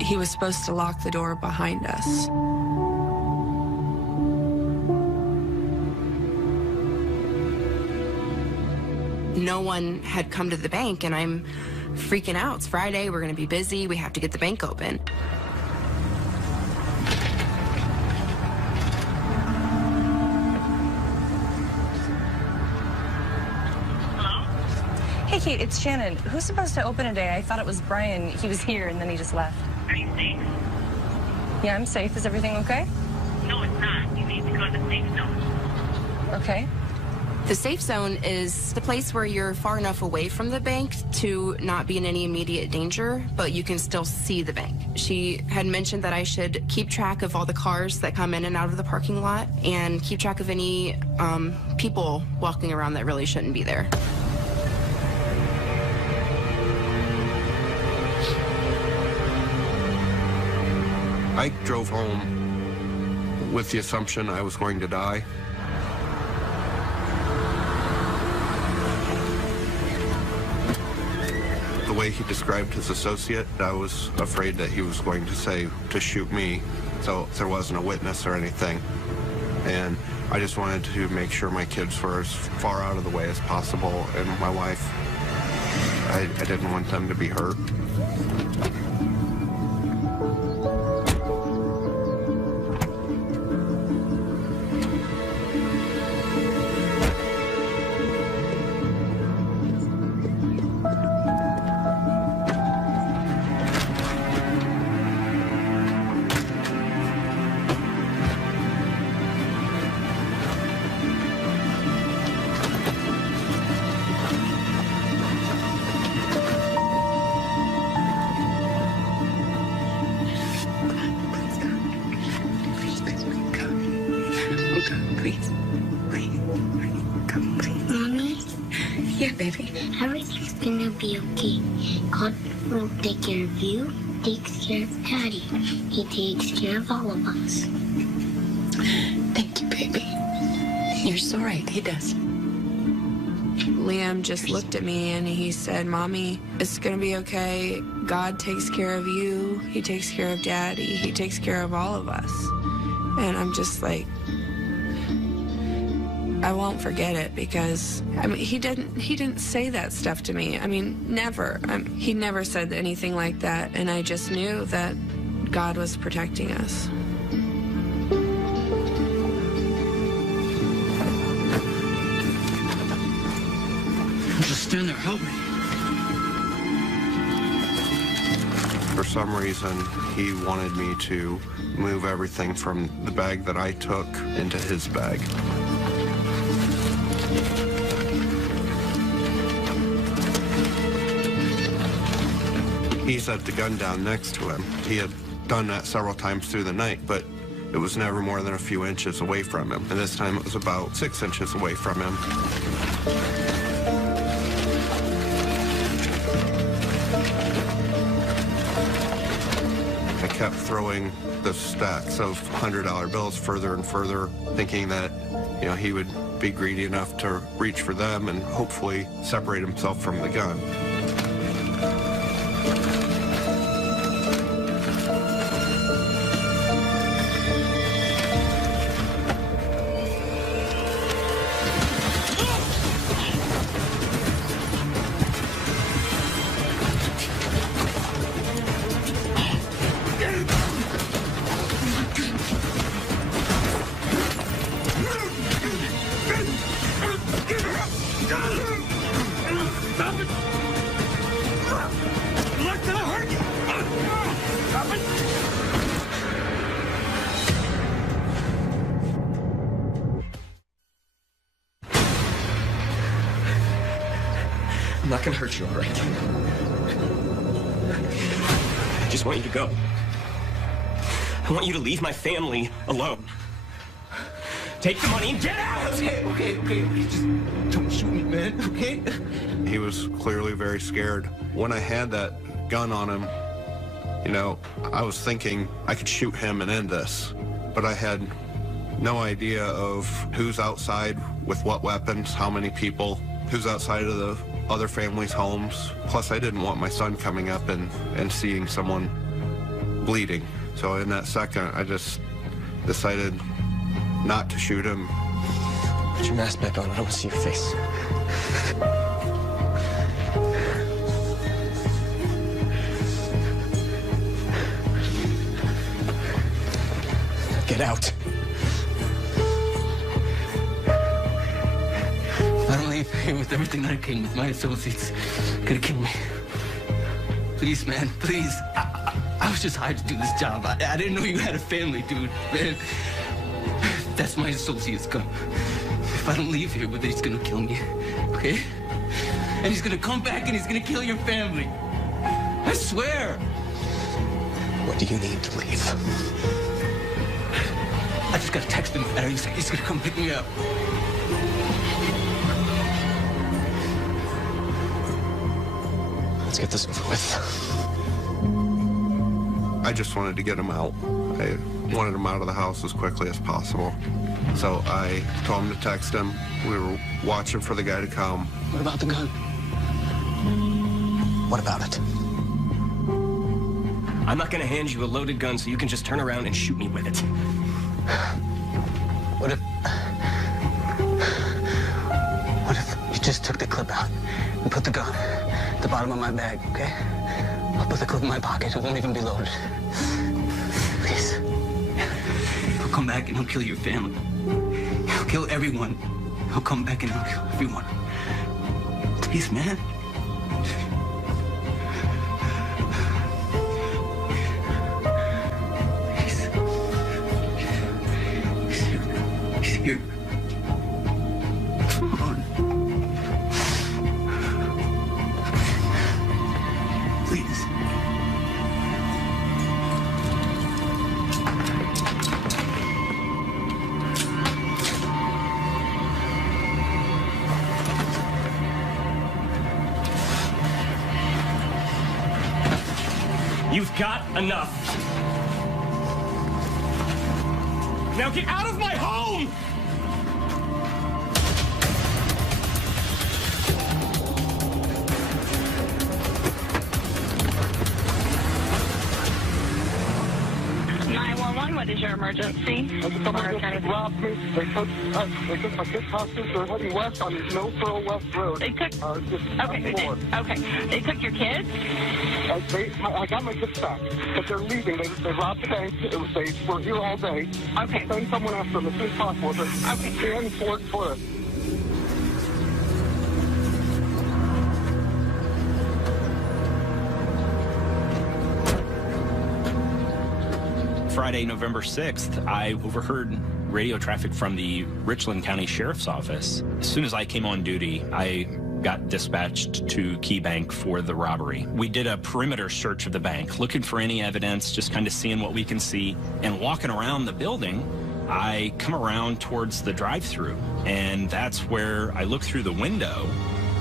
he was supposed to lock the door behind us. No one had come to the bank, and I'm freaking out. It's Friday, we're gonna be busy, we have to get the bank open. Hey, Kate, it's Shannon. Who's supposed to open today? I thought it was Brian. He was here, and then he just left. Are you safe? Yeah, I'm safe. Is everything okay? No, it's not. You need to go to the safe zone. Okay. The safe zone is the place where you're far enough away from the bank to not be in any immediate danger, but you can still see the bank. She had mentioned that I should keep track of all the cars that come in and out of the parking lot and keep track of any people walking around that really shouldn't be there. I drove home with the assumption I was going to die. The way he described his associate, I was afraid that he was going to say to shoot me, so there wasn't a witness or anything. And I just wanted to make sure my kids were as far out of the way as possible, and my wife, I didn't want them to be hurt. Please. Please. Come, please. Mommy? Yeah, baby. Everything's gonna be okay. God will take care of you, takes care of Daddy. He takes care of all of us. Thank you, baby. You're so right. He does. Liam just looked at me and he said, Mommy, it's gonna be okay. God takes care of you. He takes care of Daddy. He takes care of all of us. And I'm just like, I won't forget it, because I mean he didn't say that stuff to me. I mean, never. He never said anything like that, and I just knew that God was protecting us. Just stand there, help me. For some reason, he wanted me to move everything from the bag that I took into his bag. He set the gun down next to him. He had done that several times through the night, but it was never more than a few inches away from him. And this time it was about 6 inches away from him. I kept throwing the stacks of $100 bills further and further, thinking that, you know, he would be greedy enough to reach for them and hopefully separate himself from the gun. I'm not gonna hurt you, all right? I just want you to go. I want you to leave my family alone. Take the money and get out! Okay. Just don't shoot me, man, okay? He was clearly very scared. When I had that gun on him, you know, I was thinking I could shoot him and end this. But I had no idea of who's outside with what weapons, how many people, who's outside of the other families' homes. Plus, I didn't want my son coming up and seeing someone bleeding. So in that second, I just decided not to shoot him. Put your mask back on. I don't want to see your face. Get out. If I don't leave here with everything that I came with, my associates gonna kill me. Please, man, please. I was just hired to do this job. I didn't know you had a family, dude. Man, that's my associate's gun. If I don't leave here with it, he's gonna kill me, okay? And he's gonna come back and he's gonna kill your family. I swear. What do you need to leave? I just got to text him and he's gonna come pick me up. Let's get this over with. I just wanted to get him out. I wanted him out of the house as quickly as possible. So I told him to text him. We were watching for the guy to come. What about the gun? What about it? I'm not gonna hand you a loaded gun so you can just turn around and shoot me with it. What if you just took the clip out and put the gun at the bottom of my bag, okay? I'll put the clip in my pocket. It won't even be loaded. Please. He'll come back and he'll kill your family. He'll kill everyone. He'll come back and he'll kill everyone. Please, man. He's here. Come on. Please. You've got enough. Now get out of my home! What is your emergency? Somebody just robbed me. They took my kids hostage. They're heading west on Millsboro West Road. They took. Okay. They took your kids. I got my kids back, but they're leaving. They robbed the bank. They were here all day. Okay. Send someone after them as soon as possible. Okay. They're heading for it. Friday, November 6th, I overheard radio traffic from the Richland County Sheriff's Office. As soon as I came on duty, I got dispatched to Key Bank for the robbery. We did a perimeter search of the bank, looking for any evidence, just kind of seeing what we can see. And walking around the building, I come around towards the drive-thru, and that's where I look through the window,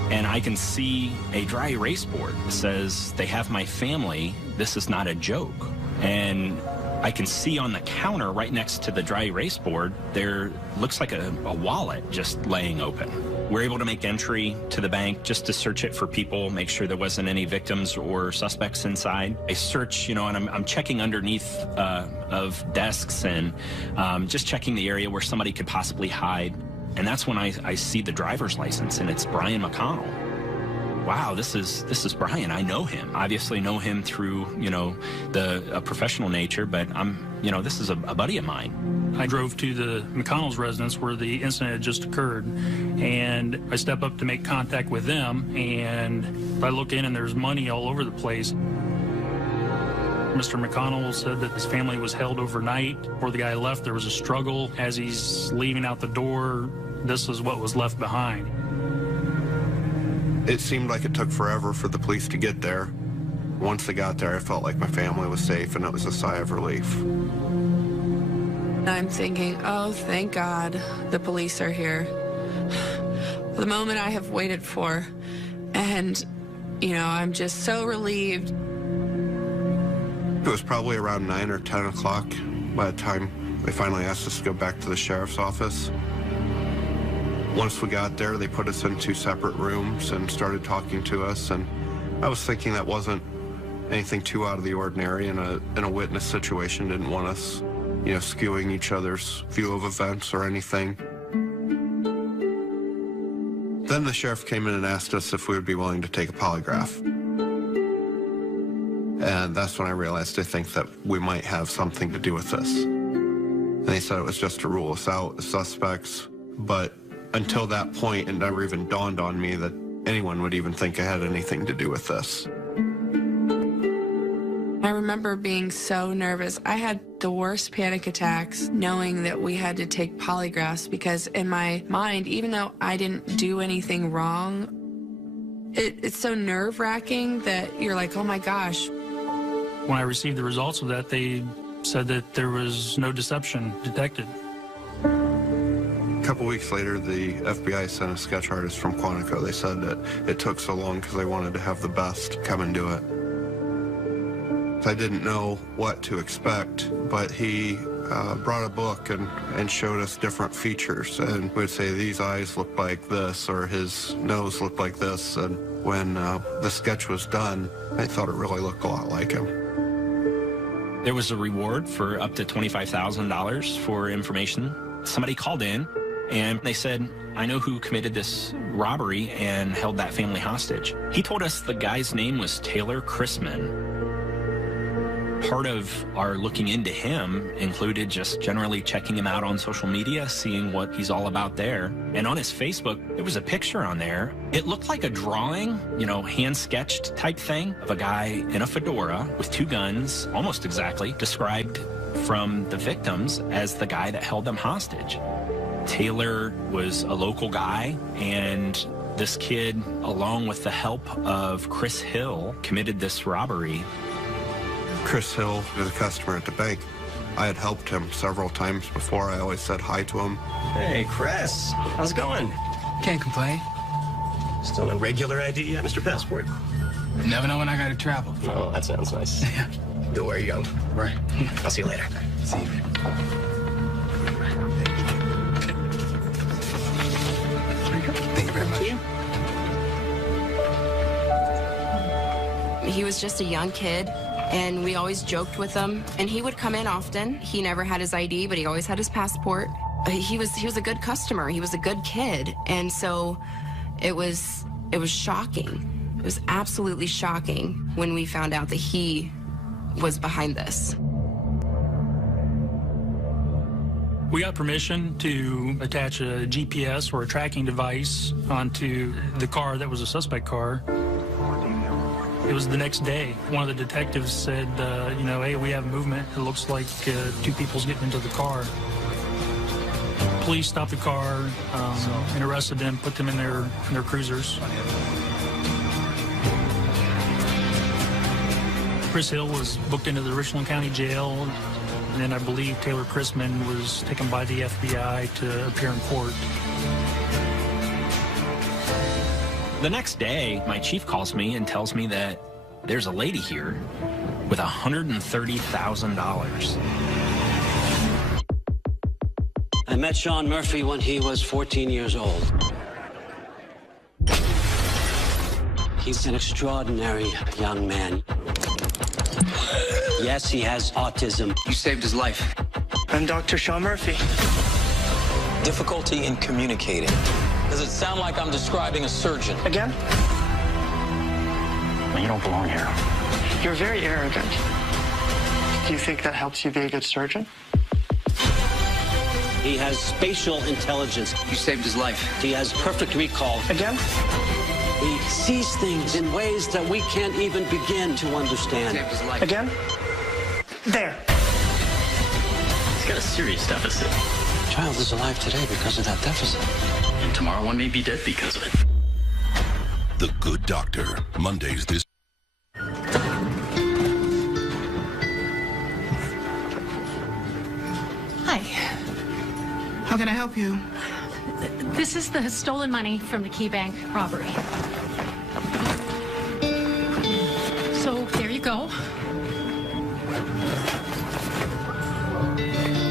and I can see a dry erase board that says, "They have my family. This is not a joke." And I can see on the counter right next to the dry erase board, there looks like a wallet just laying open. We're able to make entry to the bank just to search it for people, make sure there wasn't any victims or suspects inside. I search, and I'm checking underneath of desks and just checking the area where somebody could possibly hide. And that's when I see the driver's license, and it's Brian McConnell. Wow, this is Brian. I know him. Obviously know him through, the professional nature, but this is a buddy of mine. I drove to the McConnell's residence where the incident had just occurred, and I step up to make contact with them, and I look in and there's money all over the place. Mr. McConnell said that his family was held overnight. Before the guy left, there was a struggle. As he's leaving out the door, this is what was left behind. It seemed like it took forever for the police to get there. Once they got there, I felt like my family was safe, and it was a sigh of relief. I'm thinking, oh, thank God the police are here. The moment I have waited for. And, I'm just so relieved. It was probably around 9 or 10 o'clock by the time They finally asked us to go back to the sheriff's office. Once we got there, they put us in 2 separate rooms and started talking to us, and I was thinking that wasn't anything too out of the ordinary in a witness situation. Didn't want us, skewing each other's view of events or anything. Then the sheriff came in and asked us if we would be willing to take a polygraph. And that's when I realized I think that we might have something to do with this. And he said it was just to rule us out as suspects, but until that point, it never even dawned on me that anyone would even think I had anything to do with this. I remember being so nervous. I had the worst panic attacks knowing that we had to take polygraphs because in my mind, even though I didn't do anything wrong, it's so nerve-wracking that you're like, oh my gosh. When I received the results of that, they said that there was no deception detected. A couple weeks later, the FBI sent a sketch artist from Quantico. They said that it took so long because they wanted to have the best come and do it. I didn't know what to expect, but he brought a book and showed us different features, and would say these eyes look like this or his nose looked like this. And when the sketch was done, I thought it really looked a lot like him. There was a reward for up to $25,000 for information. Somebody called in and they said, I know who committed this robbery and held that family hostage. He told us the guy's name was Taylor Chrisman. Part of our looking into him included just generally checking him out on social media, seeing what he's all about there. And on his Facebook, there was a picture on there. It looked like a drawing, hand-sketched type thing of a guy in a fedora with 2 guns, almost exactly, described from the victims as the guy that held them hostage. Taylor was a local guy, and this kid, along with the help of Chris Hill, committed this robbery. Chris Hill was a customer at the bank. I had helped him several times before. I always said hi to him. Hey, Chris. How's it going? Can't complain. Still on regular ID yet, Mr. Passport? Never know when I gotta travel. Oh, that sounds nice. Yeah. Don't worry, young. Right. I'll see you later. See you. Thank you very much. He was just a young kid, and we always joked with him. And he would come in often. He never had his ID, but he always had his passport. He was a good customer. He was a good kid, and so it was shocking. It was absolutely shocking when we found out that he was behind this. We got permission to attach a GPS or a tracking device onto the car that was a suspect car. It was the next day. One of the detectives said, hey, we have movement. It looks like 2 people's getting into the car. Police stopped the car and arrested them, put them in their cruisers. Chris Hill was booked into the Richland County Jail, and then I believe Taylor Chrisman was taken by the FBI to appear in court. The next day, my chief calls me and tells me that there's a lady here with $130,000. I met Sean Murphy when he was 14 years old. He's an extraordinary young man. Yes, he has autism. You saved his life. I'm Dr. Sean Murphy. Difficulty in communicating. Does it sound like I'm describing a surgeon? Again? Well, you don't belong here. You're very arrogant. Do you think that helps you be a good surgeon? He has spatial intelligence. You saved his life. He has perfect recall. Again? He sees things in ways that we can't even begin to understand. Saved his life. Again? There. He's got a serious deficit. The child is alive today because of that deficit. And tomorrow one may be dead because of it. The Good Doctor, Mondays this. Hi. How can I help you? This is the stolen money from the Key Bank robbery. So there you go.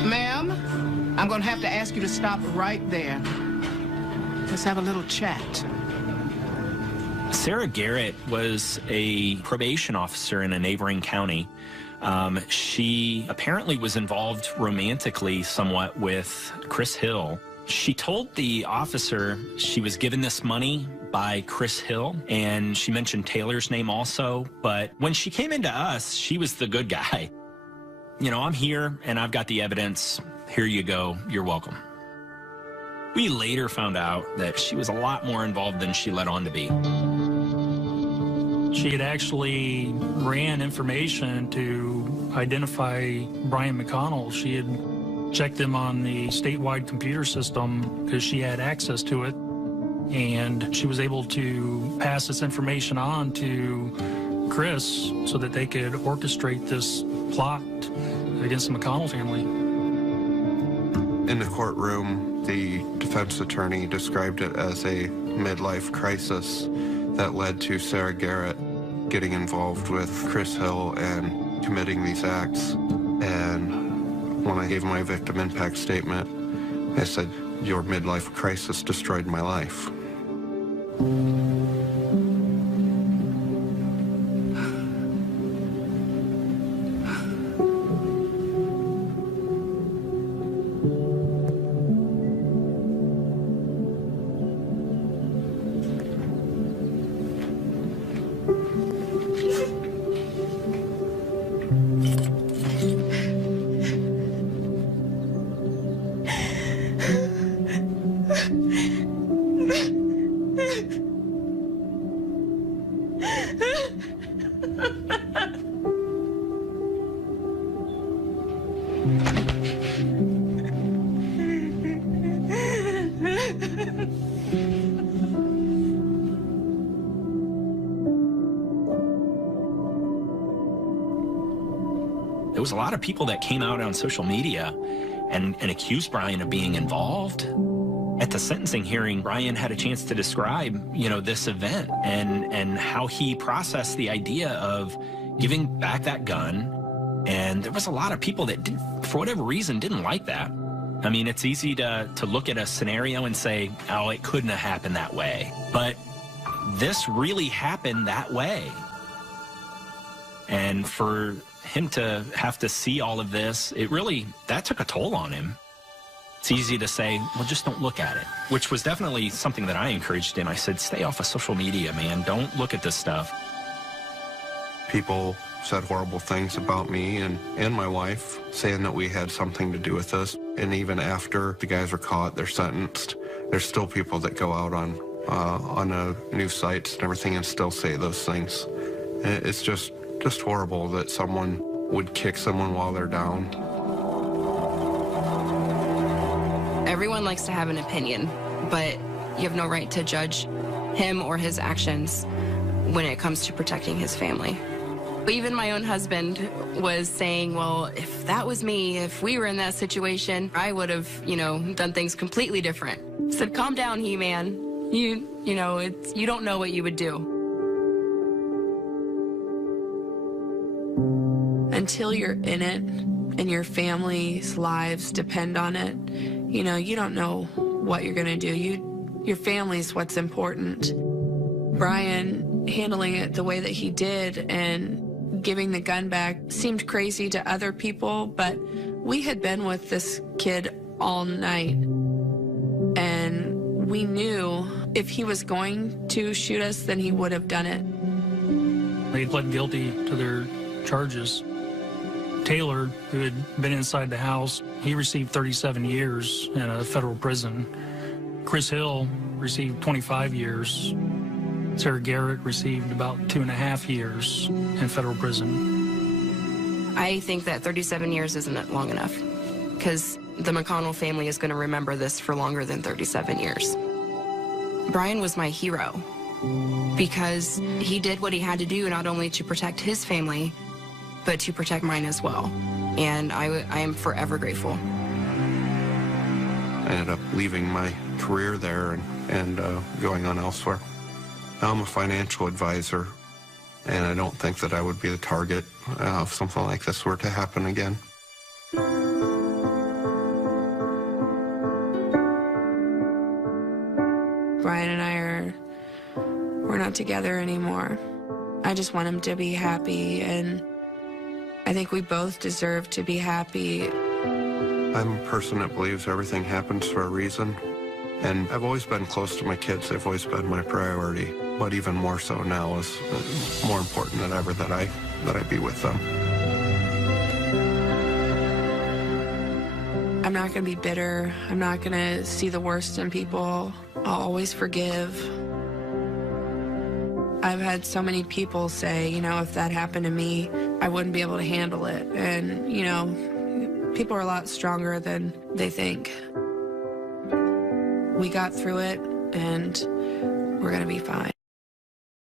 Ma'am, I'm going to have to ask you to stop right there. Let's have a little chat. Sarah Garrett was a probation officer in a neighboring county. She apparently was involved romantically somewhat with Chris Hill. She told the officer she was given this money by Chris Hill, and she mentioned Taylor's name also, but when she came into us, she was the good guy. You know, I'm here, and I've got the evidence. Here you go. You're welcome. We later found out that she was a lot more involved than she let on to be. She had actually ran information to identify Brian McConnell. She had checked him on the statewide computer system because she had access to it. And she was able to pass this information on to Chris so that they could orchestrate this plot against the McConnell family. In the courtroom, the defense attorney described it as a midlife crisis that led to Sarah Garrett getting involved with Chris Hill and committing these acts. And when I gave my victim impact statement, I said, "Your midlife crisis destroyed my life." There was a lot of people that came out on social media and accused Brian of being involved. At the sentencing hearing, Brian had a chance to describe, you know, this event and how he processed the idea of giving back that gun. And there was a lot of people that, for whatever reason, didn't like that. I mean, it's easy to look at a scenario and say, oh, it couldn't have happened that way. But this really happened that way. And for him to have to see all of this, that took a toll on him. It's easy to say, well, just don't look at it, which was definitely something that I encouraged him. I said, stay off of social media, man. Don't look at this stuff. People said horrible things about me and my wife, saying that we had something to do with this. And even after the guys were caught, they're sentenced, there's still people that go out on news sites and everything and still say those things. And it's just horrible that someone would kick someone while they're down. Everyone likes to have an opinion, but you have no right to judge him or his actions when it comes to protecting his family. Even my own husband was saying, well, if that was me, if we were in that situation, I would have, done things completely different. I said, calm down, He-Man. You don't know what you would do. Until you're in it and your family's lives depend on it, you don't know what you're going to do. Your family's what's important. Brian handling it the way that he did and giving the gun back seemed crazy to other people, but we had been with this kid all night, and we knew if he was going to shoot us, then he would have done it. They pled guilty to their charges. Taylor, who had been inside the house, he received 37 years in a federal prison. Chris Hill received 25 years. Sarah Garrett received about 2.5 years in federal prison. I think that 37 years isn't long enough because the McConnell family is going to remember this for longer than 37 years. Brian was my hero because he did what he had to do not only to protect his family, but to protect mine as well. And I am forever grateful. I ended up leaving my career there and going on elsewhere. Now I'm a financial advisor, and I don't think that I would be the target if something like this were to happen again. together anymore. I just want him to be happy, and I think we both deserve to be happy. I'm a person that believes everything happens for a reason, and I've always been close to my kids. They've always been my priority, but even more so now is more important than ever that I be with them. I'm not going to be bitter. I'm not going to see the worst in people. I'll always forgive. I've had so many people say, you know, if that happened to me, I wouldn't be able to handle it. And, you know, people are a lot stronger than they think. We got through it, and we're going to be fine.